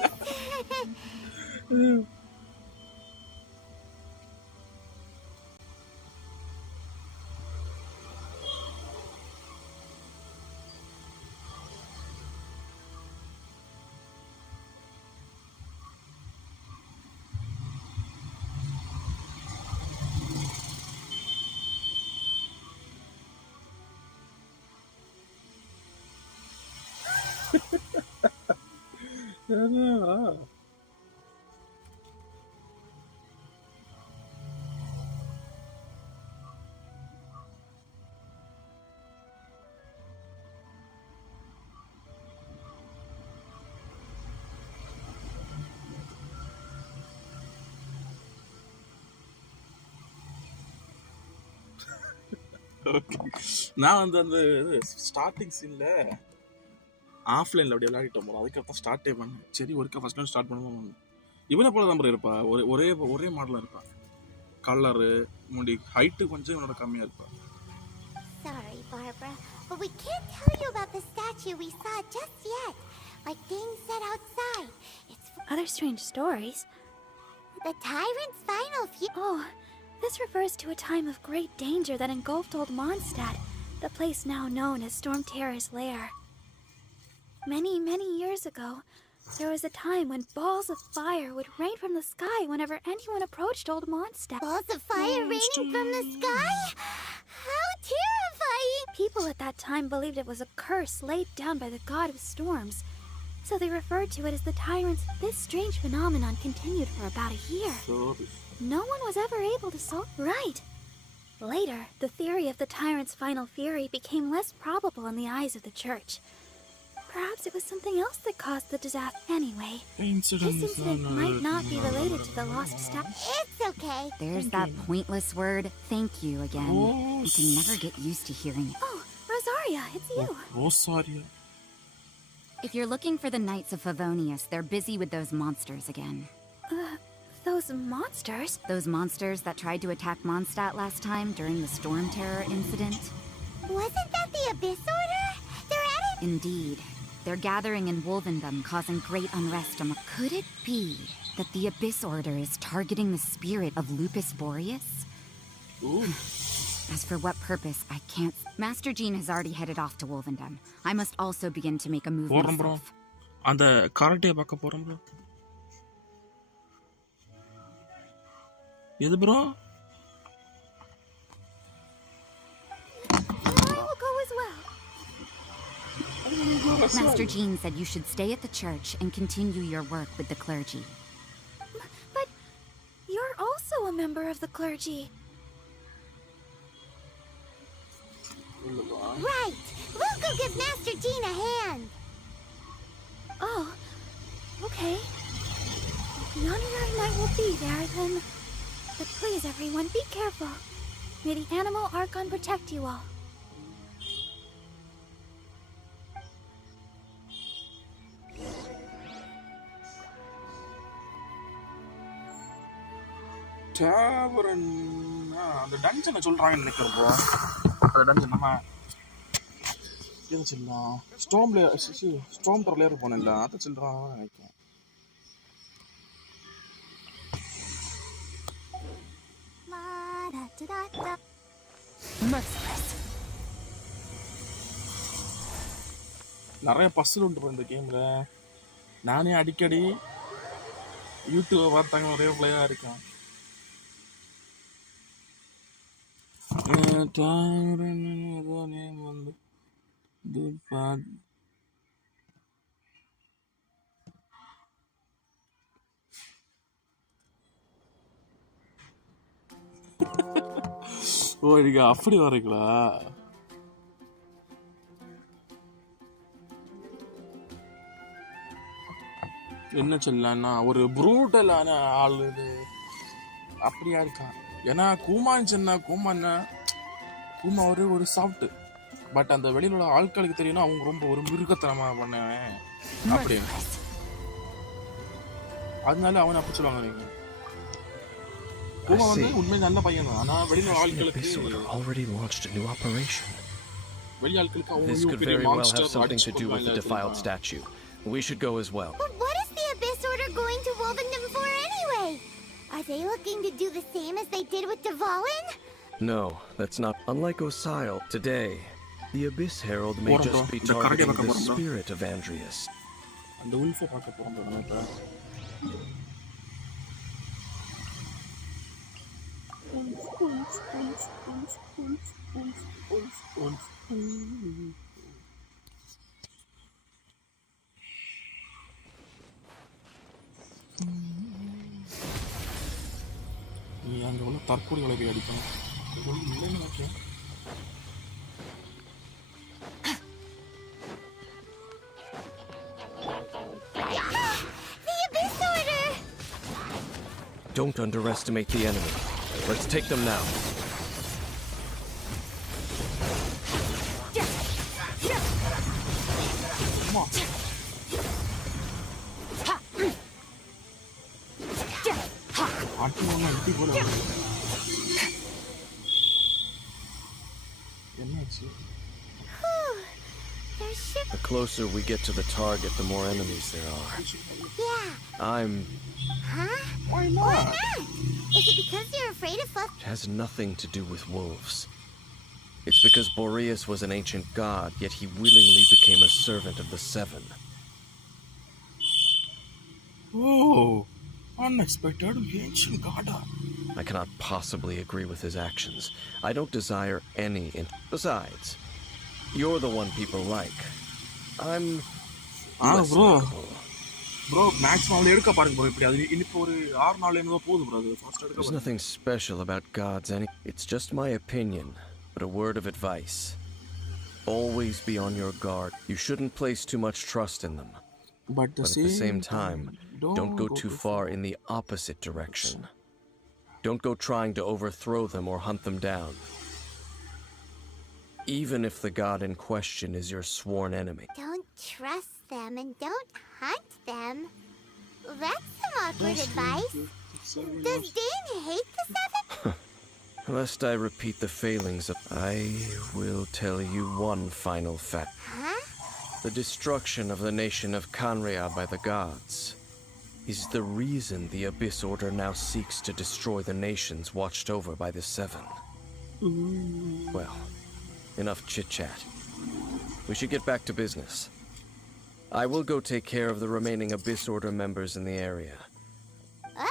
நான் வந்து அந்த starting சீன்ல ஆஃப்லைன்ல அப்படியே விளையாடிட்டோம் போல. அதுக்கப்புறம் ஸ்டார்ட்டே பண்ணேன். சரி ஒருக்கா ஃபர்ஸ்ட் டைம் ஸ்டார்ட் பண்ணுவோம். இவனை போல தான் இருப்பா, ஒரே மாடலாக இருப்பா. கலரு முடி ஹைட்டு கொஞ்சம் இவனோட கம்மியாக இருப்பா. Sorry, Barbara, but we can't tell you about the statue we saw just yet. Like things said outside. It's other strange stories. The tyrant's final Oh, this refers to a time of great danger that engulfed old Mondstadt, the place now known as Storm Terror's lair. Many, many years ago, there was a time when balls of fire would rain from the sky whenever anyone approached old Mondstadt. Balls of fire raining from the sky? How terrifying! People at that time believed it was a curse laid down by the god of storms, so they referred to it as the tyrants. This strange phenomenon continued for about a year. No one was ever able to solve... Right! Later, the theory of the tyrant's final fury became less probable in the eyes of the church. Perhaps it was something else that caused the disaster. Anyway, this incident might not be related to the lost statue. It's okay. There's that pointless word, thank you, again. I can never get used to hearing it. Oh, Rosaria, it's you. Rosaria. If you're looking for the Knights of Favonius, they're busy with those monsters again. Those monsters? Those monsters that tried to attack Mondstadt last time during the Storm Terror incident? Wasn't that the Abyss Order? They're at it. Indeed. They're gathering in Wolvendom, causing great unrest among... Could it be that the Abyss Order is targeting the spirit of Lupus Boreas? Ooh. As for what purpose, I can't... Master Jean has already headed off to Wolvendom. I must also begin to make a move போறோம் bro. myself. அந்த கார்ட்டே பார்க்க போறோம் bro. எது bro? I will go as well. Master Jean said you should stay at the church and continue your work with the clergy. But you're also a member of the clergy. Right. We'll go give Master Jean a hand. Oh, okay. If none of our knight will be there, then... But please, everyone, be careful. May the animal Archon protect you all. டேவரன் அந்த டஞ்சனை சொல்றாங்கன்னு நினைக்கிறேன் bro. அந்த dungeon நம்ம எது சொல்லலாம் storm டர்ல போனேன்ல அதை சொல்றாங்க நினைக்கிறேன். நிறைய பஸ்ஸில் உண்டு இந்த கேம்ல. நானே அடிக்கடி யூடியூபை பார்த்தாங்க ஒரே பிள்ளையா இருக்கேன். வந்து ஓ நீங்க அப்படி வரீங்களா? என்ன சொல்லலாம்னா ஒரு ப்ரூட்டலான ஆள் இது அப்படியா இருக்கான். ஏன்னா கூமான்னு சொன்னா கூமா ஒரு சாஃப்ட், பட் அந்த வெளியில உள்ள ஆட்களுக்கு தெரியும்னா அவங்க ரொம்ப ஒரு மிருகத்தனமா பண்ணவன் அப்படி, அதனால அவனை அப்படி சொல்லுவாங்க. நீங்க கூமா வந்து உண்மையில நல்ல பையன் தான், ஆனா வெளியில ஆட்களுக்கு already launched a new operation. வெளி ஆட்களுக்கு அவங்க This could very well have something to do with the defiled statue. We should go as well. But what is the Abyss Order going to Wolvendom for anyway? Are they looking to do the same as they did with Dvalin? No, that's not. Unlike Osile, today, the Abyss Herald may just be targeting the spirit of Andreas. அந்த உல்ஃபை பார்க்க போறோம் இப்ப. நீ அங்கே உள்ள தற்கொலை போய் அடிக்கணும். The Abyss Order! Don't underestimate the enemy. Let's take them now. The closer we get to the target, the more enemies there are. Yeah. Huh? Why not? Is it because you're afraid of fuck? It has nothing to do with wolves. It's because Boreas was an ancient god, yet he willingly became a servant of the Seven. Oh, unexpected ancient god. I cannot possibly agree with his actions. I don't desire any. Besides, you're the one people like. I'm less likable. Bro maximum அதில் எடுக்க பாருங்க bro இப்படி அது இன்னைக்கு ஒரு 6 நாள் என்னதோ போகுது ப்ரோ அது ஃபாஸ்ட்டாக எடுக்க There's பாருங்க. nothing special about gods It's just my opinion, but a word of advice. Always be on your guard. You shouldn't place too much trust in them. But But at the same time, don't go too far in the opposite direction. Don't go trying to overthrow them or hunt them down. Even if the god in question is your sworn enemy. Don't trust them and don't hunt them. That's some awkward advice. Does Dane hate the Seven? Lest I repeat the failings of... I will tell you one final fact. Huh? The destruction of the nation of Kanria by the gods is the reason the Abyss Order now seeks to destroy the nations watched over by the Seven. Well, enough chit-chat. We should get back to business. I will go take care of the remaining Abyss Order members in the area.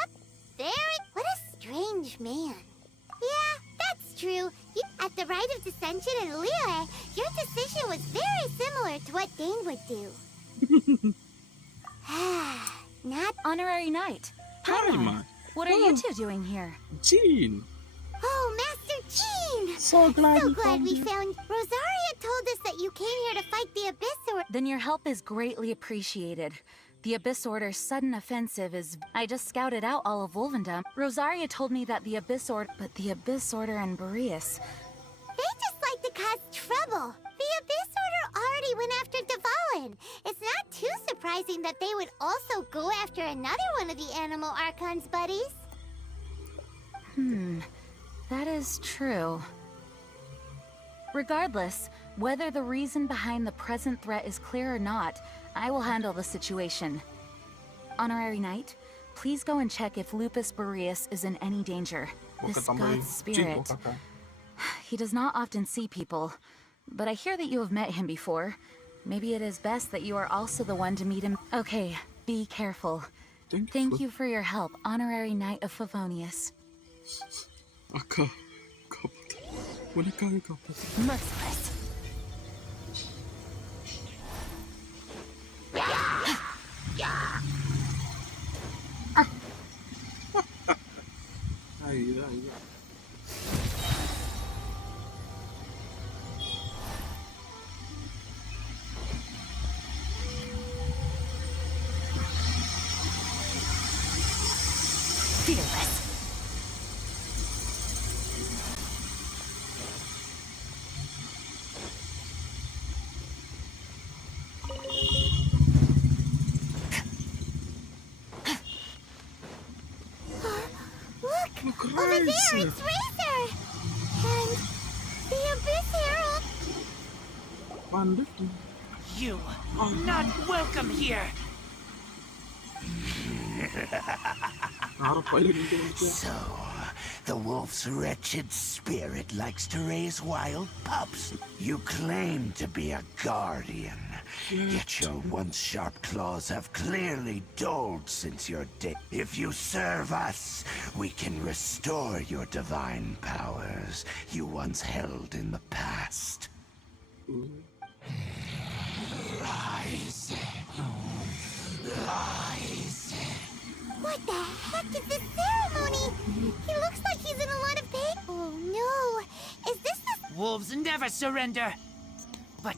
Up there? What a strange man. Yeah, that's true. At the Rite of Dissension in Liyue, your decision was very similar to what Dane would do. Not Honorary Knight. Paimon. What are you two doing here? Jean. Oh, Master Jean! So glad we found. Rosaria told us that you came here to fight the Abyss Order. Then your help is greatly appreciated. The Abyss Order's sudden offensive is... I just scouted out all of Wolvendom. Rosaria told me that the Abyss Order... But the Abyss Order and Boreas... They just like to cause trouble. The Abyss Order already went after Dvalin. It's not too surprising that they would also go after another one of the Animal Archon's buddies. That is true. Regardless, whether the reason behind the present threat is clear or not, I will handle the situation. Honorary Knight, please go and check if Lupus Boreas is in any danger. This god's spirit... He does not often see people, but I hear that you have met him before. Maybe it is best that you are also the one to meet him. Okay, be careful. Thank you for your help, Honorary Knight of Favonius. அக்கா காப்பாத்து உனக்காக காப்பாத்து Merciless. ஐயா Fearless. Look! Over there, it's Razor! And the Abyss Herald. வந்துட்டு You are not welcome here. யாரோ pilot வந்து So, the wolf's wretched spirit likes to raise wild pups. You claim to be a guardian, yet your once sharp claws have clearly dulled since your day. If you serve us, we can restore your divine powers you once held in the past. Lies. Lies. What the heck is this ceremony? He looks like he's in a lot of pain. Oh no! Is this the... Wolves never surrender. But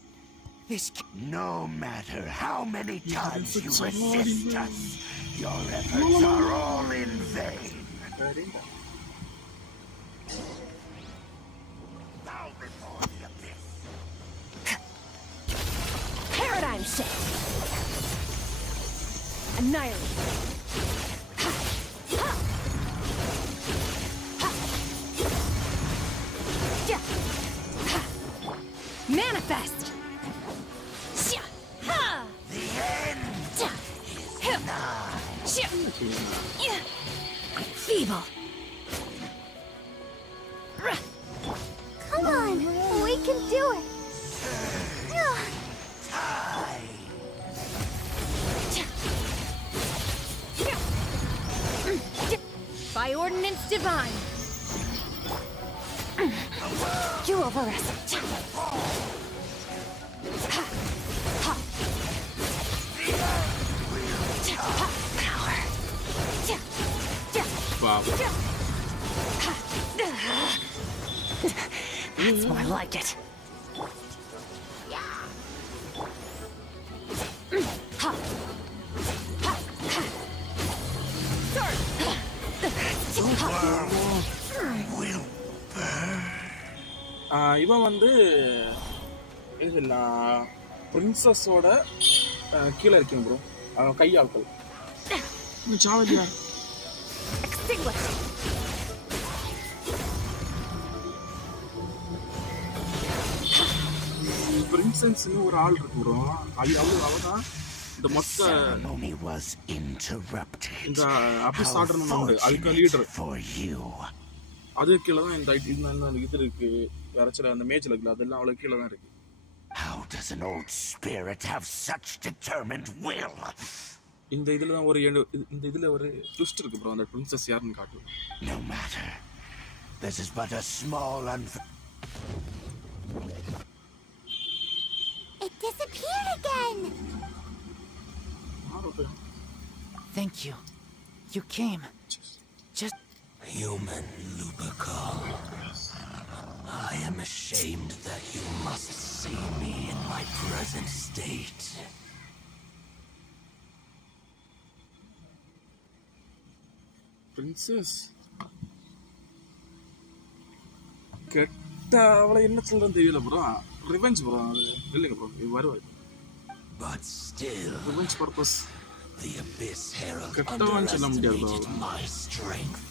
this... No matter how many times you resist us, your efforts are all in vain. Bow before the abyss. Paradigm shift. Annihilate. Manifest. The end is nigh. Feeble. Come on! We can do it! By ordinance divine. You over us. Power. Wow. That's more like it. இவன் வந்து பிரின்சஸோட கீழே இருக்கீங்க bro. அவன் கையாட்கள் சாவதியா princess ஒரு ஆள் இருக்கு bro. அது அவதான் இந்த மொத்த இந்த அபிஸ் ஆர்டர்னு உண்டு. அதுக்கு லீடர். அது கீழே தான் இந்த இது இருக்கு. யாராச்சும் அந்த மேஜ்ல இருக்குல்ல அதெல்லாம் அவ்வளவு கீழே தான் இருக்கு. How does an old spirit have such determined will? இந்த இதுல தான் ஒரு ட்விஸ்ட் இருக்கு ப்ரோ. அந்த பிரின்சஸ் யாருன்னு காட்டு. No matter. This is but a small It disappeared again. Thank you. You came. Just human lubrical. I am ashamed that you must see me in my present state. Princess. கெட்ட அவளை என்ன சொல்றேன்னு தெரியல bro. Revenge bro. அது இல்லைங்க bro. இது வருவாய். But still, revenge purpose. The abyss herald underestimated my strength.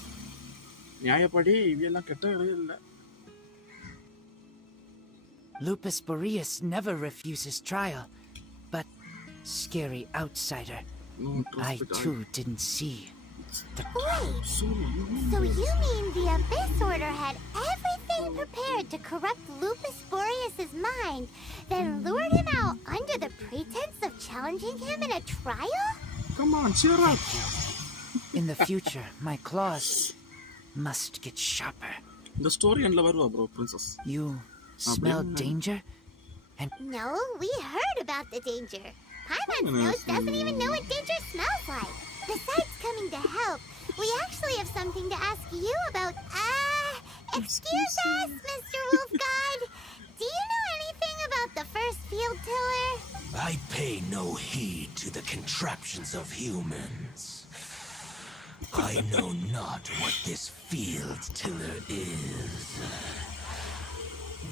நியாயப்படி இவெல்லாம் கெட்டவே இல்ல. Lupus Boreas never refuses trial, but scary outsider. I too didn't see. Wait, so you mean the Abyss Order had everything prepared to corrupt Lupus Boreas' mind, then lured him out under the pretense of challenging him in a trial? Come on, cheer up. In the future, my claws must get sharper. The story endla varuva bro, princess. You smell danger? And no, we heard about the danger. Paimon's nose doesn't even know what danger smells like. Besides coming to help, we actually have something to ask you about. Excuse us, Mr. Wolf God. Do you know anything about the first field tiller? I pay no heed to the contraptions of humans. I know not what this field tiller is.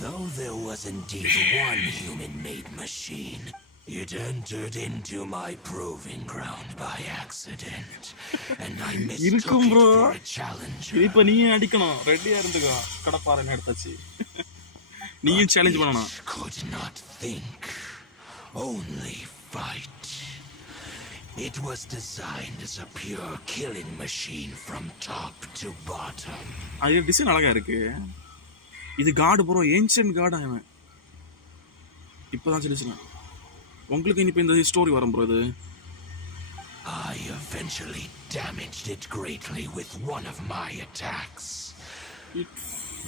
Though there was indeed one human-made machine, it entered into my proving ground by accident, and I mistook it for a challenger. இப்ப நீ அடிக்கணும். ரெடியா இருந்துக்கோ. கடப்பாரன் எடுத்தாச்சு. நீயும் challenge பண்ணனும். Could not think, only fight. It was designed as a pure killing machine from top to bottom. அது design அழகா இருக்கு. இது காட் ப்ரோ, ஏன்ஷியன்ட் காட் அவன். இப்பதான் சொல்லிச்சேன். உங்களுக்கு இனிப்ப இந்த ஸ்டோரி வரும் ப்ரோ இது. I eventually damaged it greatly with one of my attacks.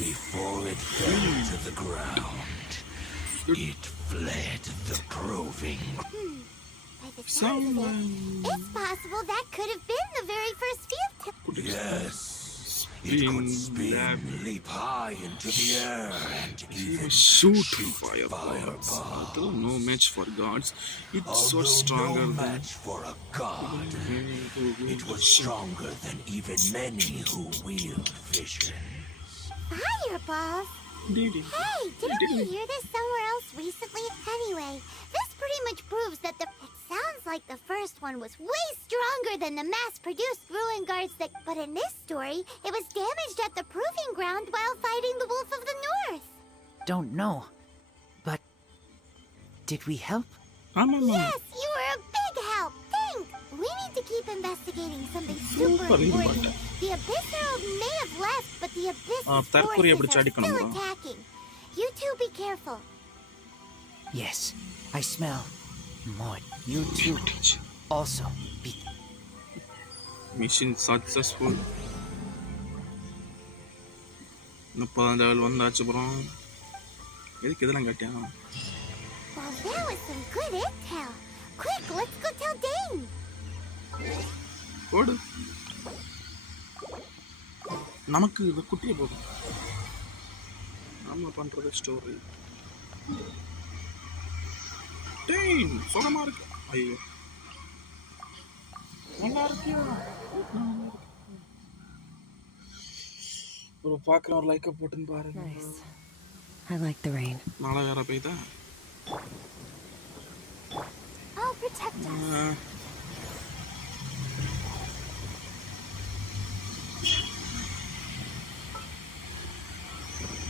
Before it fell to the ground, it fled the proving. By the sound of it, it's possible that could have been the very first field tiller. Yes. It could spin, leap high into the air, and even shoot fireballs. No match for gods. It's so stronger no match for a god. It was stronger than even many who wield visions. Fireballs? Hey, didn't we hear this somewhere else recently? Anyway, this pretty much proves that it sounds like the first one was way stronger than the mass-produced ruin guards that... But in this story, it was damaged at the proving ground while fighting the Wolf of the North. don't know, but did we help? Yes, you were a big help. Think. We need to keep investigating something super important. The Abyss Herald may have left, but the Abyss forces are still attacking. You two be careful. Yes, I smell more. You too. Also, be... Mission successful. முப்பதாம் level வந்தாச்சு bro. எதுக்கு இதெல்லாம் காட்டியா? Well, there was some good intel. Quick, let's go tell Dane. ஓடு. நமக்கு இது குட்டியே போதும். நம்ம பண்றது ஸ்டோரி. டேய் சுகமா இருக்கு. ஐயோ நல்லா இருக்கியா? ப்ரோ பார்க்குற ஒரு லைக்கை போட்டுன்னு பாருங்க. I like the rain. மழை வேற பெய்தா? I'll protect us.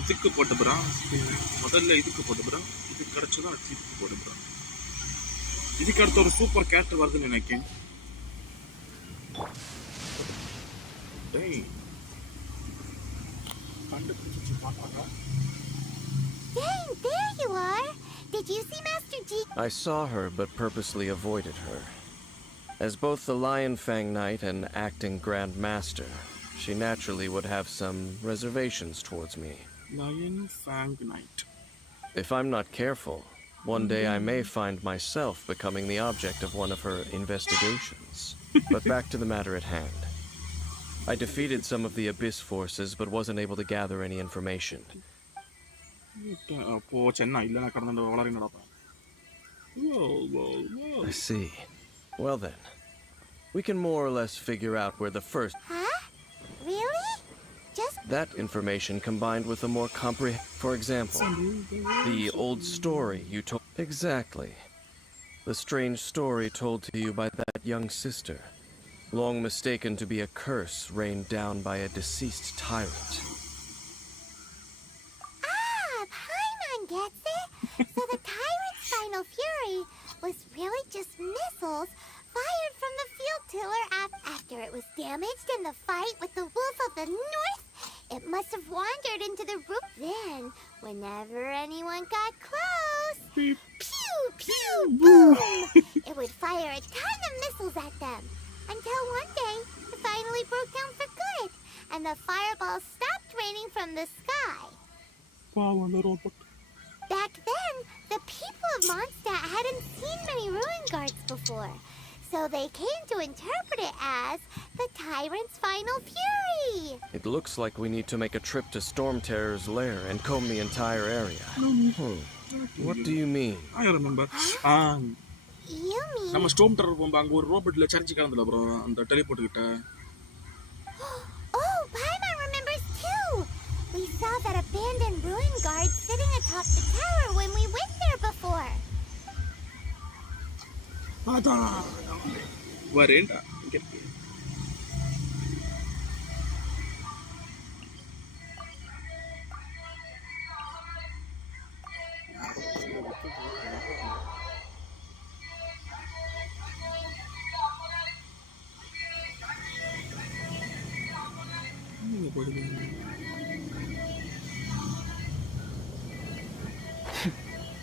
இதுக்கு போட்ட ப்ரா, முதல்ல இதுக்கு போட்ட ப்ரா, இது கிடைச்சதான் அடுத்து இதுக்கு போட்ட ப்ரா. இதுக்கு அடுத்து ஒரு சூப்பர் கேரக்டர் வருதுன்னு நினைக்கிறேன். டேய் கண்டுபிடிச்சு பார்ப்பாங்க. Dang, there you are! Did you see Master G? I saw her but purposely avoided her. As both the Lion Fang Knight and acting Grand Master, she naturally would have some reservations towards me. Lion Fang Knight. If I'm not careful, one day I may find myself becoming the object of one of her investigations. But back to the matter at hand. I defeated some of the Abyss forces but wasn't able to gather any information. அப்போ சென்னை இல்லை நான் கடந்து வளரி நடப்பேன். I see. Well then, we can more or less figure out where the first... Huh? Really? Just... That information combined with a more For example, the old story you told... Exactly. The strange story told to you by that young sister, long mistaken to be a curse rained down by a deceased tyrant. Paimon gets it! So the tyrant's final fury was really just missiles fired from the field tiller after it was damaged in the fight with the Wolf of the North. It must have wandered into the roof. Then, whenever anyone got close, pew, pew, boom! It would fire a ton of missiles at them. Until one day, it finally broke down for good, and the fireballs stopped raining from the sky. Back then, the people of Mondstadt hadn't seen many ruin guards before, so they came to interpret it as the tyrant's final fury. It looks like we need to make a trip to Storm Terror's lair and comb the entire area. What do you mean? I remember. You mean... நம்ம storm terror போகும்போது அங்கே ஒரு ரோபோட்டில் church கிடந்துல bro அந்த teleport கிட்ட. Oh, Paimon remembers too! We saw that abandoned ruin guard sitting atop the tower when we went there before. அதான் வரேன்டா இங்கே இருக்கு.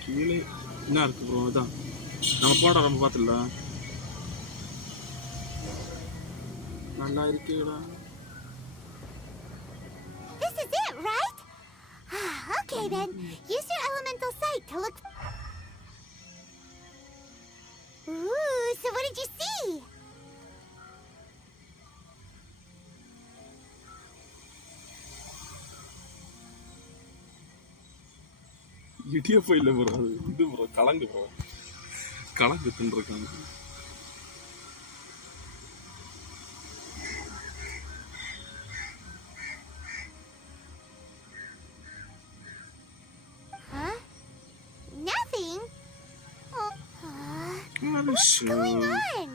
கீழே என்ன இருக்கு ப்ரோ? இதான் நம்ம போட ரொம்ப பார்த்துல நல்லா இருக்குடா. This is it, right? Okay then, use your elemental sight to look... Ooh, so what did you see? இடியப்போ இல்லை ப்ரோ, அது இது ப்ரோ கலங்கு ப்ரோ, கலங்கு தின்றுருக்காங்க. Huh? Nothing? What's going on?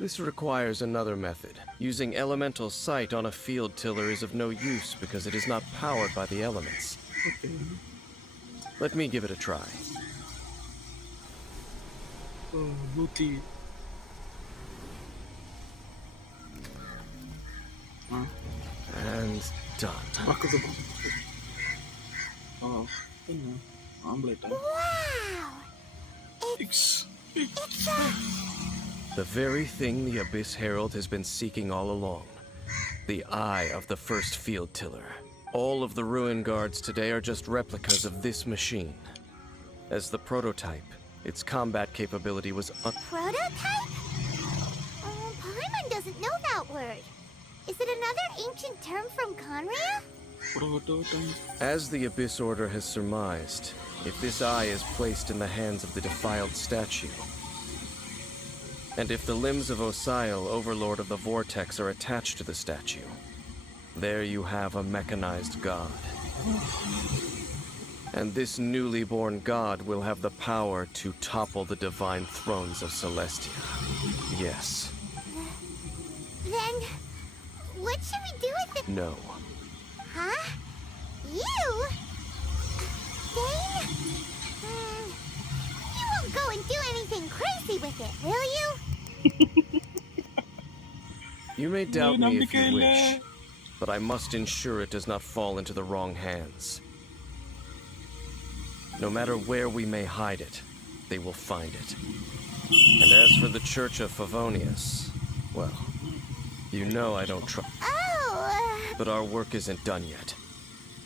This requires another method. Using elemental sight on a field tiller is of no use because it is not powered by the elements. Okay. Let me give it a try. Oh, Luti. And done. Oh, omelette. Wow! It's The very thing the Abyss Herald has been seeking all along. The eye of the first field tiller. All of the ruin guards today are just replicas of this machine. As the prototype, its combat capability was Prototype? Paimon word? Is it another ancient term from Conria? Prototype. As the Abyss Order has surmised, if this eye is placed in the hands of the defiled statue, and if the limbs of Osial, Overlord of the Vortex, are attached to the statue, there you have a mechanized god. And this newly born god will have the power to topple the divine thrones of Celestia. Yes. Then, what should we do with it? No. Huh? You? Dane? You won't go and do anything crazy with it, will you? You may doubt me if you wish, but I must ensure it does not fall into the wrong hands. No matter where we may hide it, they will find it. And as for the Church of Favonius, well, you know I don't trust. But our work isn't done yet.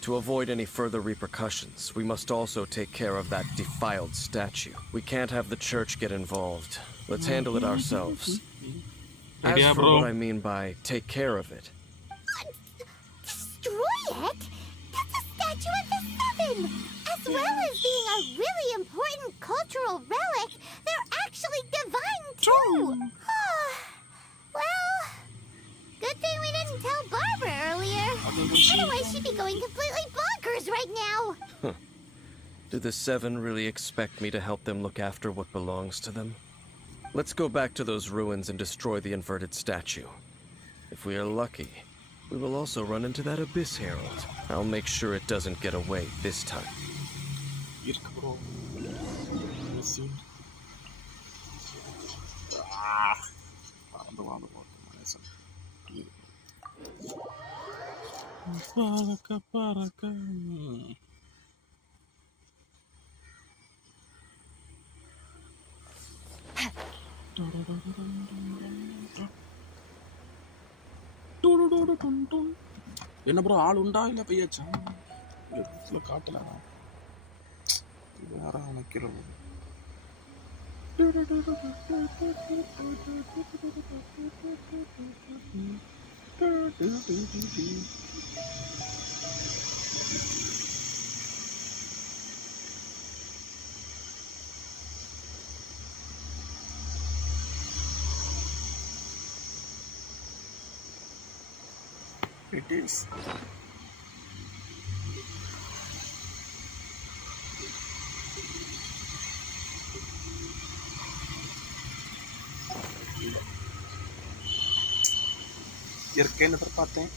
To avoid any further repercussions, we must also take care of that defiled statue. We can't have the church get involved. Let's handle it ourselves. As for what I mean by take care of it. Destroy it? That's a statue of the Seven! As well as being a really important cultural relic, they're actually divine too! Well, good thing we didn't tell Barbara earlier. Otherwise she'd be going completely bonkers right now! Do the Seven really expect me to help them look after what belongs to them? Let's go back to those ruins and destroy the inverted statue. If we are lucky, we will also run into that Abyss Herald. I'll make sure it doesn't get away this time. என்ன bro ஆள் உண்டா இல்ல பையாச்சா இதுல காட்டலடா இது யாரா நிக்கிறோம் It is. இருக்கேன்னு பார்த்தேன்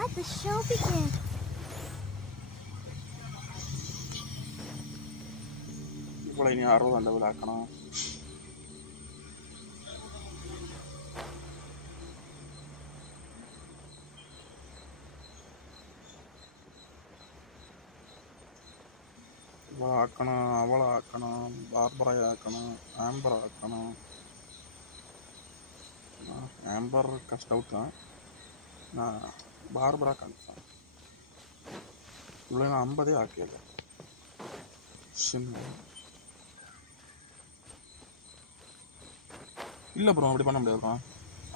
Let the show begin. இவ்வளவு இனி 60 லெவல் ஆக்கணும் இவ்வளவு ஆக்கணும் அவளை ஆக்கணும் பார்பரை ஆக்கணும் ஆம்பர் ஆக்கணும் ஆம்பர் கஷ்டம் தான் நான் பார்பரா கன்ஃபார்ம் இவ்வளோ நான் 50 ஆக்கியல இல்லை ப்ரோ அப்படி பண்ண முடியாது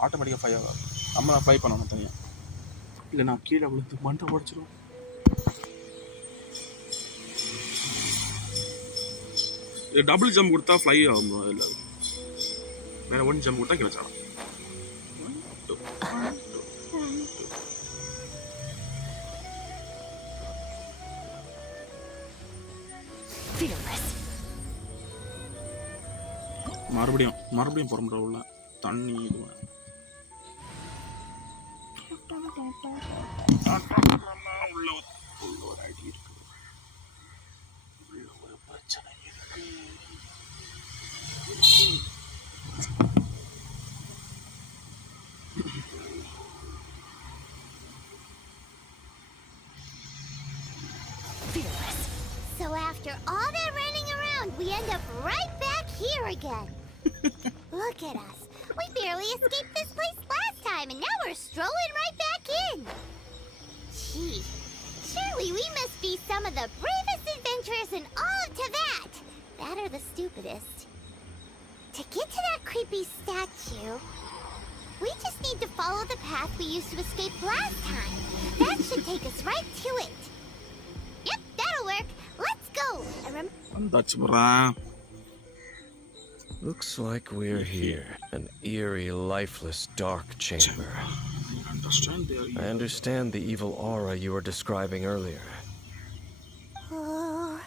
ஆட்டோமேட்டிக்காக 5 ஆகாது நம்ம தான் 5 பண்ணணும் தனியாக இல்லை நான் கீழே விழுந்து மண்டை உடச்சிடும் டபுள் ஜம்ப் கொடுத்தா ஃப்ளை ஆகும் ப்ரோ இல்லை வேறு 1 ஜம்ப் கொடுத்தா கீழே சாடும் மறுபடியும் போற உள்ள தண்ணி உள்ள ஒரு அடி இருக்கு உள்ள ஒரு பிரச்சனை இருக்கு So after all that running around, we end up right back here again. Look at us. We barely escaped this place last time, and now we're strolling right back in. Gee, surely we must be some of the bravest adventurers in all of Teyvat. That or the stupidest. To get to that creepy statue, we just need to follow the path we used to escape last time. That should take us right to it. Yep, that'll work. Let's go. That's right. Looks like we're here. An eerie, lifeless, dark chamber. I understand the evil aura you were describing earlier. Oh,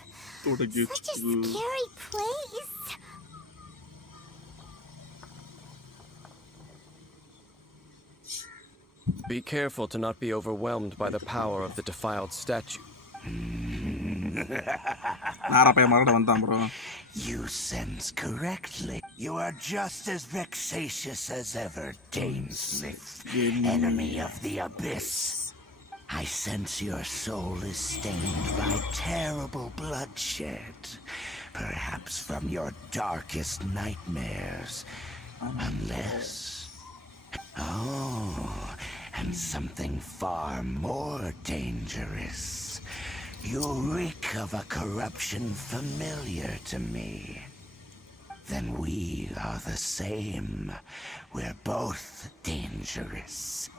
such a scary place. Be careful to not be overwhelmed by the power of the defiled statue. You sense correctly. You are just as vexatious as ever, Dainsmith, enemy of the Abyss. I sense your soul is stained by terrible bloodshed, perhaps from your darkest nightmares, unless... Oh, and something far more dangerous. You reek of a corruption familiar to me. Then we are the same. We're both dangerous.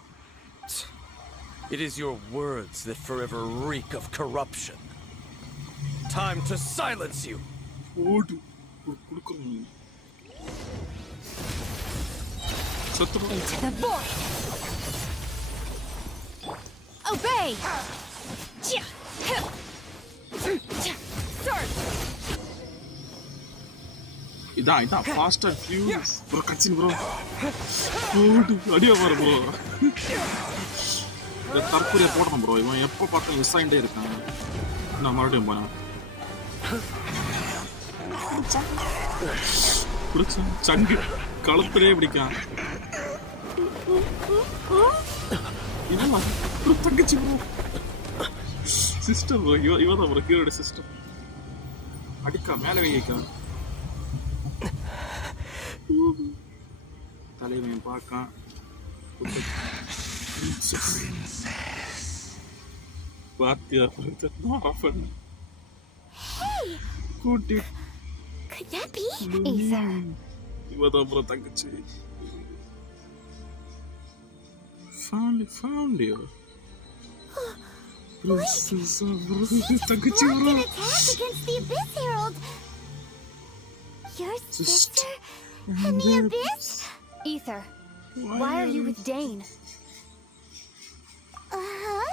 It is your words that forever reek of corruption. Time to silence you! Into the void! Obey! Start! இதான் fast and furious bro kitchen bro அடியா பாரு bro இந்த தற்கொலையை போடணும் bro இவன் எப்போ பார்த்தாலும் miss ஆகிட்டே இருக்கான் நான் மறுபடியும் போனேன் பிடிச்சான் சங்கு களத்திலே பிடிக்கான் இதெல்லாம் தங்கச்சி bro சிஸ்டர் bro இவன் தான் bro ஹீரோட சிஸ்டர் அடிக்கா மேலே வைக்கா தலைவன் பார்க்கான் பாத்தியா கூட்டி Could that be Aether? இவதான் bro தங்கச்சி found you. Wait! She just launched an attack against the Abyss Herald! Your sister and the Abyss? Aether, why are you with Dane? Uh-huh.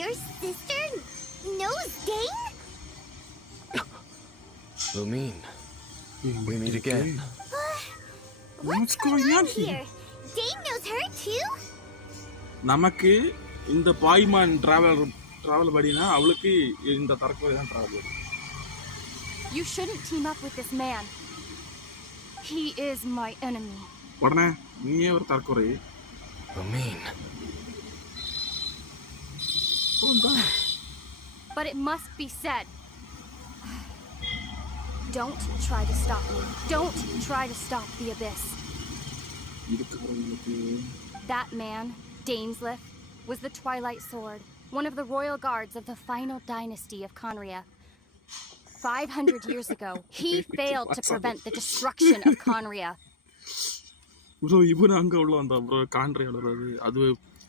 Your sister knows Dane? Lumine, we meet again. What's going on here? Dane knows her too? நமக்கு இந்த பாய்மான் travel படினா அவளுக்கு இந்த தரக்கோலை தான் travel. You shouldn't team up with this man. He is my enemy. உடனே நீயே ஒரு தரக்கோலை. Lumine. But it must be said. Don't try to stop me. Don't try to stop the Abyss. That man, Dainsmith, was the Twilight Sword, one of the royal guards of the final dynasty of Conria. 500 years ago, he failed to prevent the destruction of Conria. Bro, இவன் அங்க உள்ள வந்தா bro கான்ட்ரியால அது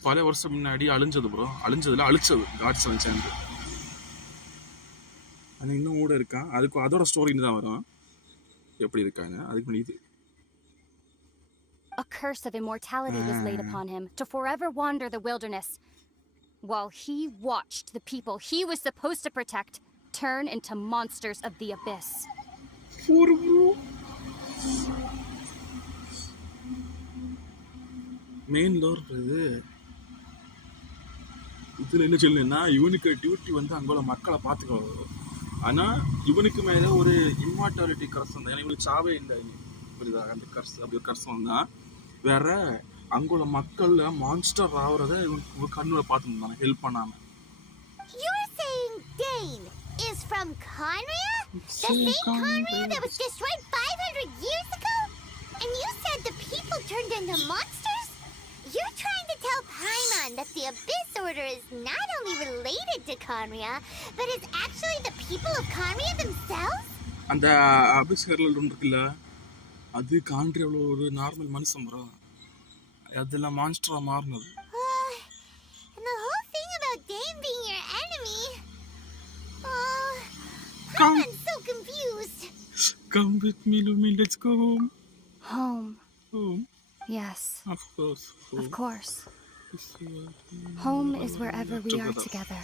பல வருஷம் முன்னாடி அழிஞ்சது bro. அழிஞ்சதுல அழிச்சது God's எல்லாம் சேர்ந்து. அது இன்னும் கூட இருக்கா. அதுக்கு அதோட ஸ்டோரின்னு தான் வரும். எப்படி இருக்காங்க அதுக்கு முன்னாடி இது. A curse of immortality was laid upon him to forever wander the wilderness, while he watched the people he was supposed to protect turn into monsters of the Abyss. Main lore இது. இதுல என்ன சொல்லுன்னா இவனுக்கு duty வந்து அங்குள்ள மக்களை பார்த்துக்கணும். ஆனா இவனுக்கு மேல ஒரு இம்மார்டாலிட்டி கர்ஸ் வந்தா ஏன்னா இவனுக்கு சாவே இல்லை புரியுதா அந்த கர்ஸ் அப்படி ஒரு கர்ஸ் வந்தா வேற அங்குள்ள மக்கள் மான்ஸ்டர் ஆகுறத இவனுக்கு கண்ணுல பார்த்துருந்தாங்க ஹெல்ப் பண்ணாம. You're Dane is from Conria? The same Conria that was destroyed 500 years ago? And you said the people turned into monsters? You're trying to tell Paimon that the Abyss Order is not only related to Conria, but is actually the people of Conria themselves? அந்த அபிஸ் ஹெர்லல் இருக்குல்ல, அது காண்ட்ரியோட ஒரு normal மனுஷன் bro. அதெல்லாம் மான்ஸ்டரா மாறினது. And the whole thing about Dane being your enemy. Oh, I'm so confused. Come with me, Lumi, let's go home. Home. Home? Yes. Of course. Home. Of course. Home is wherever we are together.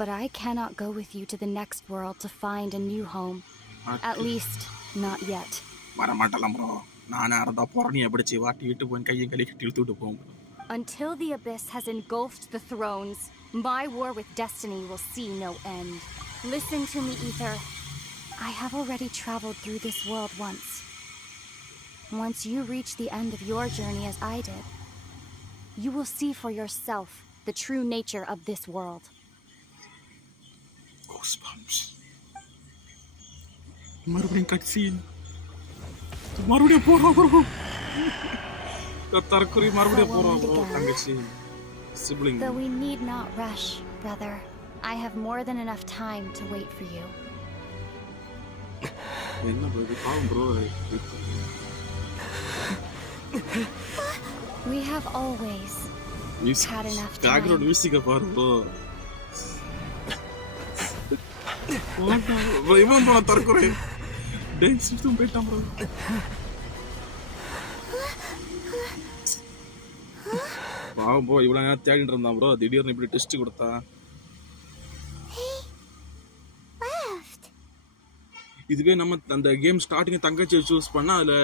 But I cannot go with you to the next world to find a new home. At least, not yet. Until the Abyss has engulfed the thrones, my war with destiny will see no end. Listen to me, Ether. I have already traveled through this world once. Once you reach the end of your journey as I did, you will see for yourself the true nature of this world. Goosebumps. மறுபடியும் கட்சீன். மறுபடியும் போறோம் bro. தரக்குறி மறுபடியும் போறோம் bro. தங்கச்சி. Sibling. Though we need not rush, brother. I have more than enough time to wait for you. என்ன bro இது பாவம் bro. We have always had enough time. Background music பாரு bro. bro இவன் போன தரக்குறி. Dance சுத்தம் போய்ட்டான் bro. பாவம் bro இவ்வளவு நேரம் தேடிட்டு இருந்தான் bro. திடீர்னு இப்படி டெஸ்ட் கொடுத்தா. இதுவே நம்ம அந்த கேம் ஸ்டார்டிங் தங்கச்சியை சூஸ் பண்ணா அதுல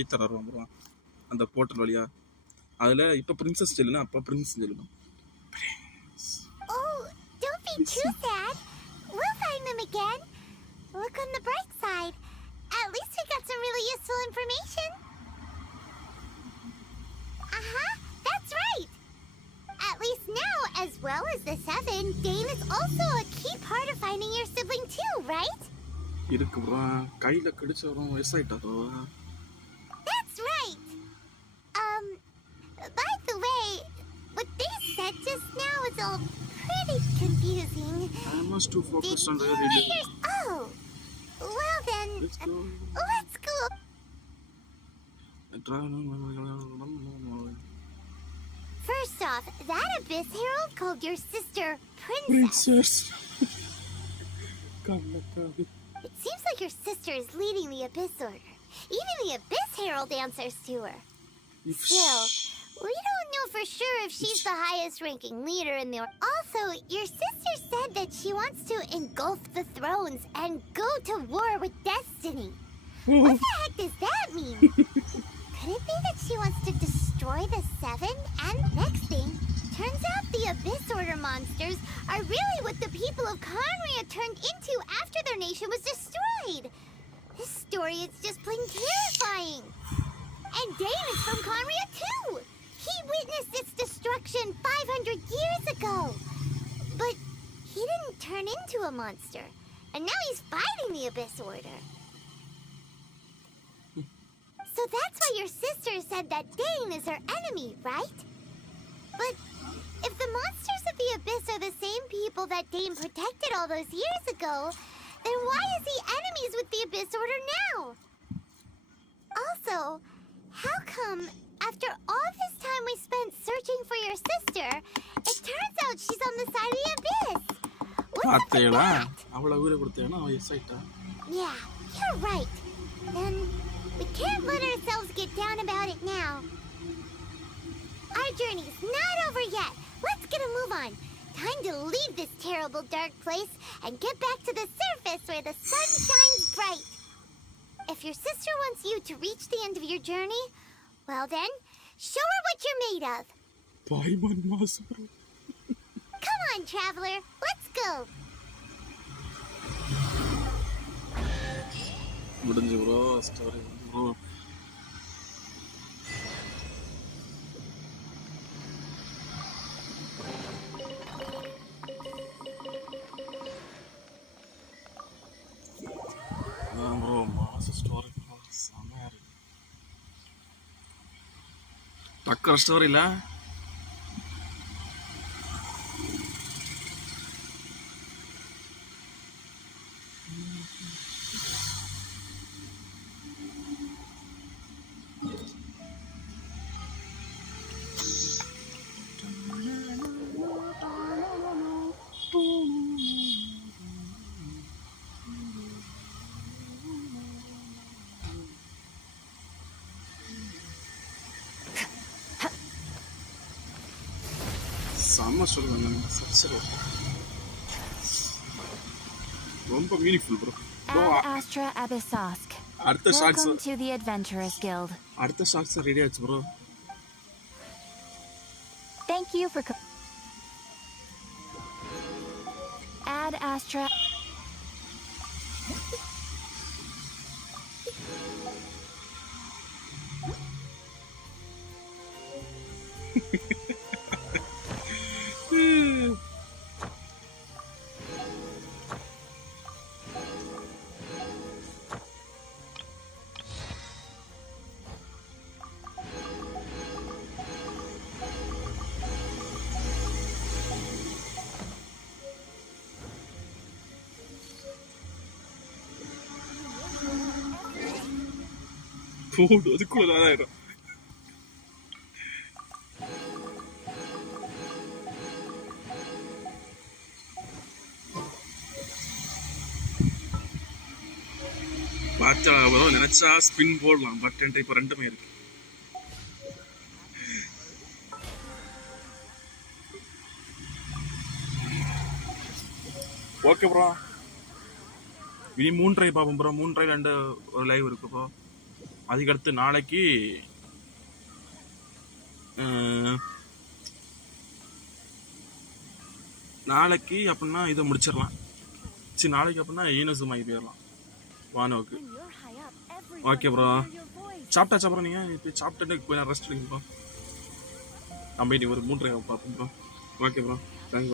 ஈத்தர் வருவான் bro. அந்த போர்ட்டல் வழியா. அதுல இப்ப பிரின்சஸ் சொல்லுனா அப்ப பிரின்ஸ் சொல்லணும். Oh, don't be too sad. We'll find them again. Look on the bright side. At least we got some really useful information. That's right. At least now, as well as the 7, Dane is also a key part of finding your sibling too, right? இருக்கு bro. கையில கடிச்சவரும் வயசாயிட்டாரோ. That's right. By the way, what they said just now is all pretty confusing. I must too focused on the reading. Oh, well then, let's go. First off, that Abyss Herald called your sister Princess. It seems like your sister is leading the Abyss Order. Even the Abyss Herald answers to her. Still, we don't know for sure if she's the highest ranking leader in the order. Also, your sister said that she wants to engulf the thrones and go to war with destiny. What the heck does that mean? Could it be that she wants to destroy the 7? And next thing, turns out the Abyss Order monsters are really what the people of Conria turned into after their nation was destroyed. This story is just plain terrifying. And Dane is from Conria too. He witnessed its destruction 500 years ago. But he didn't turn into a monster. And now he's fighting the Abyss Order. So that's why your sister said that Dane is her enemy, right? But if the monsters of the Abyss are the same people that Dane protected all those years ago, then why is he enemies with the Abyss Order now? Also, how come after all this time we spent searching for your sister, it turns out she's on the side of the Abyss? What's up with that? Yeah, you're right. Then we can't let ourselves get down about it now. Our journey's not over yet. Let's get a move on. Time to leave this terrible dark place and get back to the surface where the sun shines bright. If your sister wants you to reach the end of your journey, well then, show her what you're made of. Come on, traveler. Let's go. டக்கர் ஸ்டோரியில செம்ம story ரொம்ப meaningful bro. Ad Astra Abyssosk. அடுத்த shots Welcome to the Adventurers Guild. அடுத்த shots ready ஆச்சு bro. Thank you for Ad Astra. போடு அதுக்குள்ள ஆயிடும். பார்த்தா bro நினைச்சா ஸ்பின் போடலாம், பட் என்கிட்ட இப்போ ரெண்டுமே இருக்கு. ஓகே ப்ரோ, இனி 3:30 பார்ப்போம் ப்ரோ. 3:30 ஒரு லைவ் இருக்கு ப்ரோ. அதுக்கடுத்து நாளைக்கு அப்படின்னா இதை முடிச்சிடலாம். சரி, நாளைக்கு அப்படின்னா ஈனசுமாகி போயிடலாம் வானோக்கு. ஓகே ப்ரோ, சாப்பிட்டாச்சா ப்ரோ? நீங்கள் இப்போ சாப்பிட்டுட்டு போய் நான் ரெஸ்ட் எடுங்க ப்ரோ. நம்ம இனி ஒரு 3:30 பார்ப்போம் ப்ரோ. Okay bro.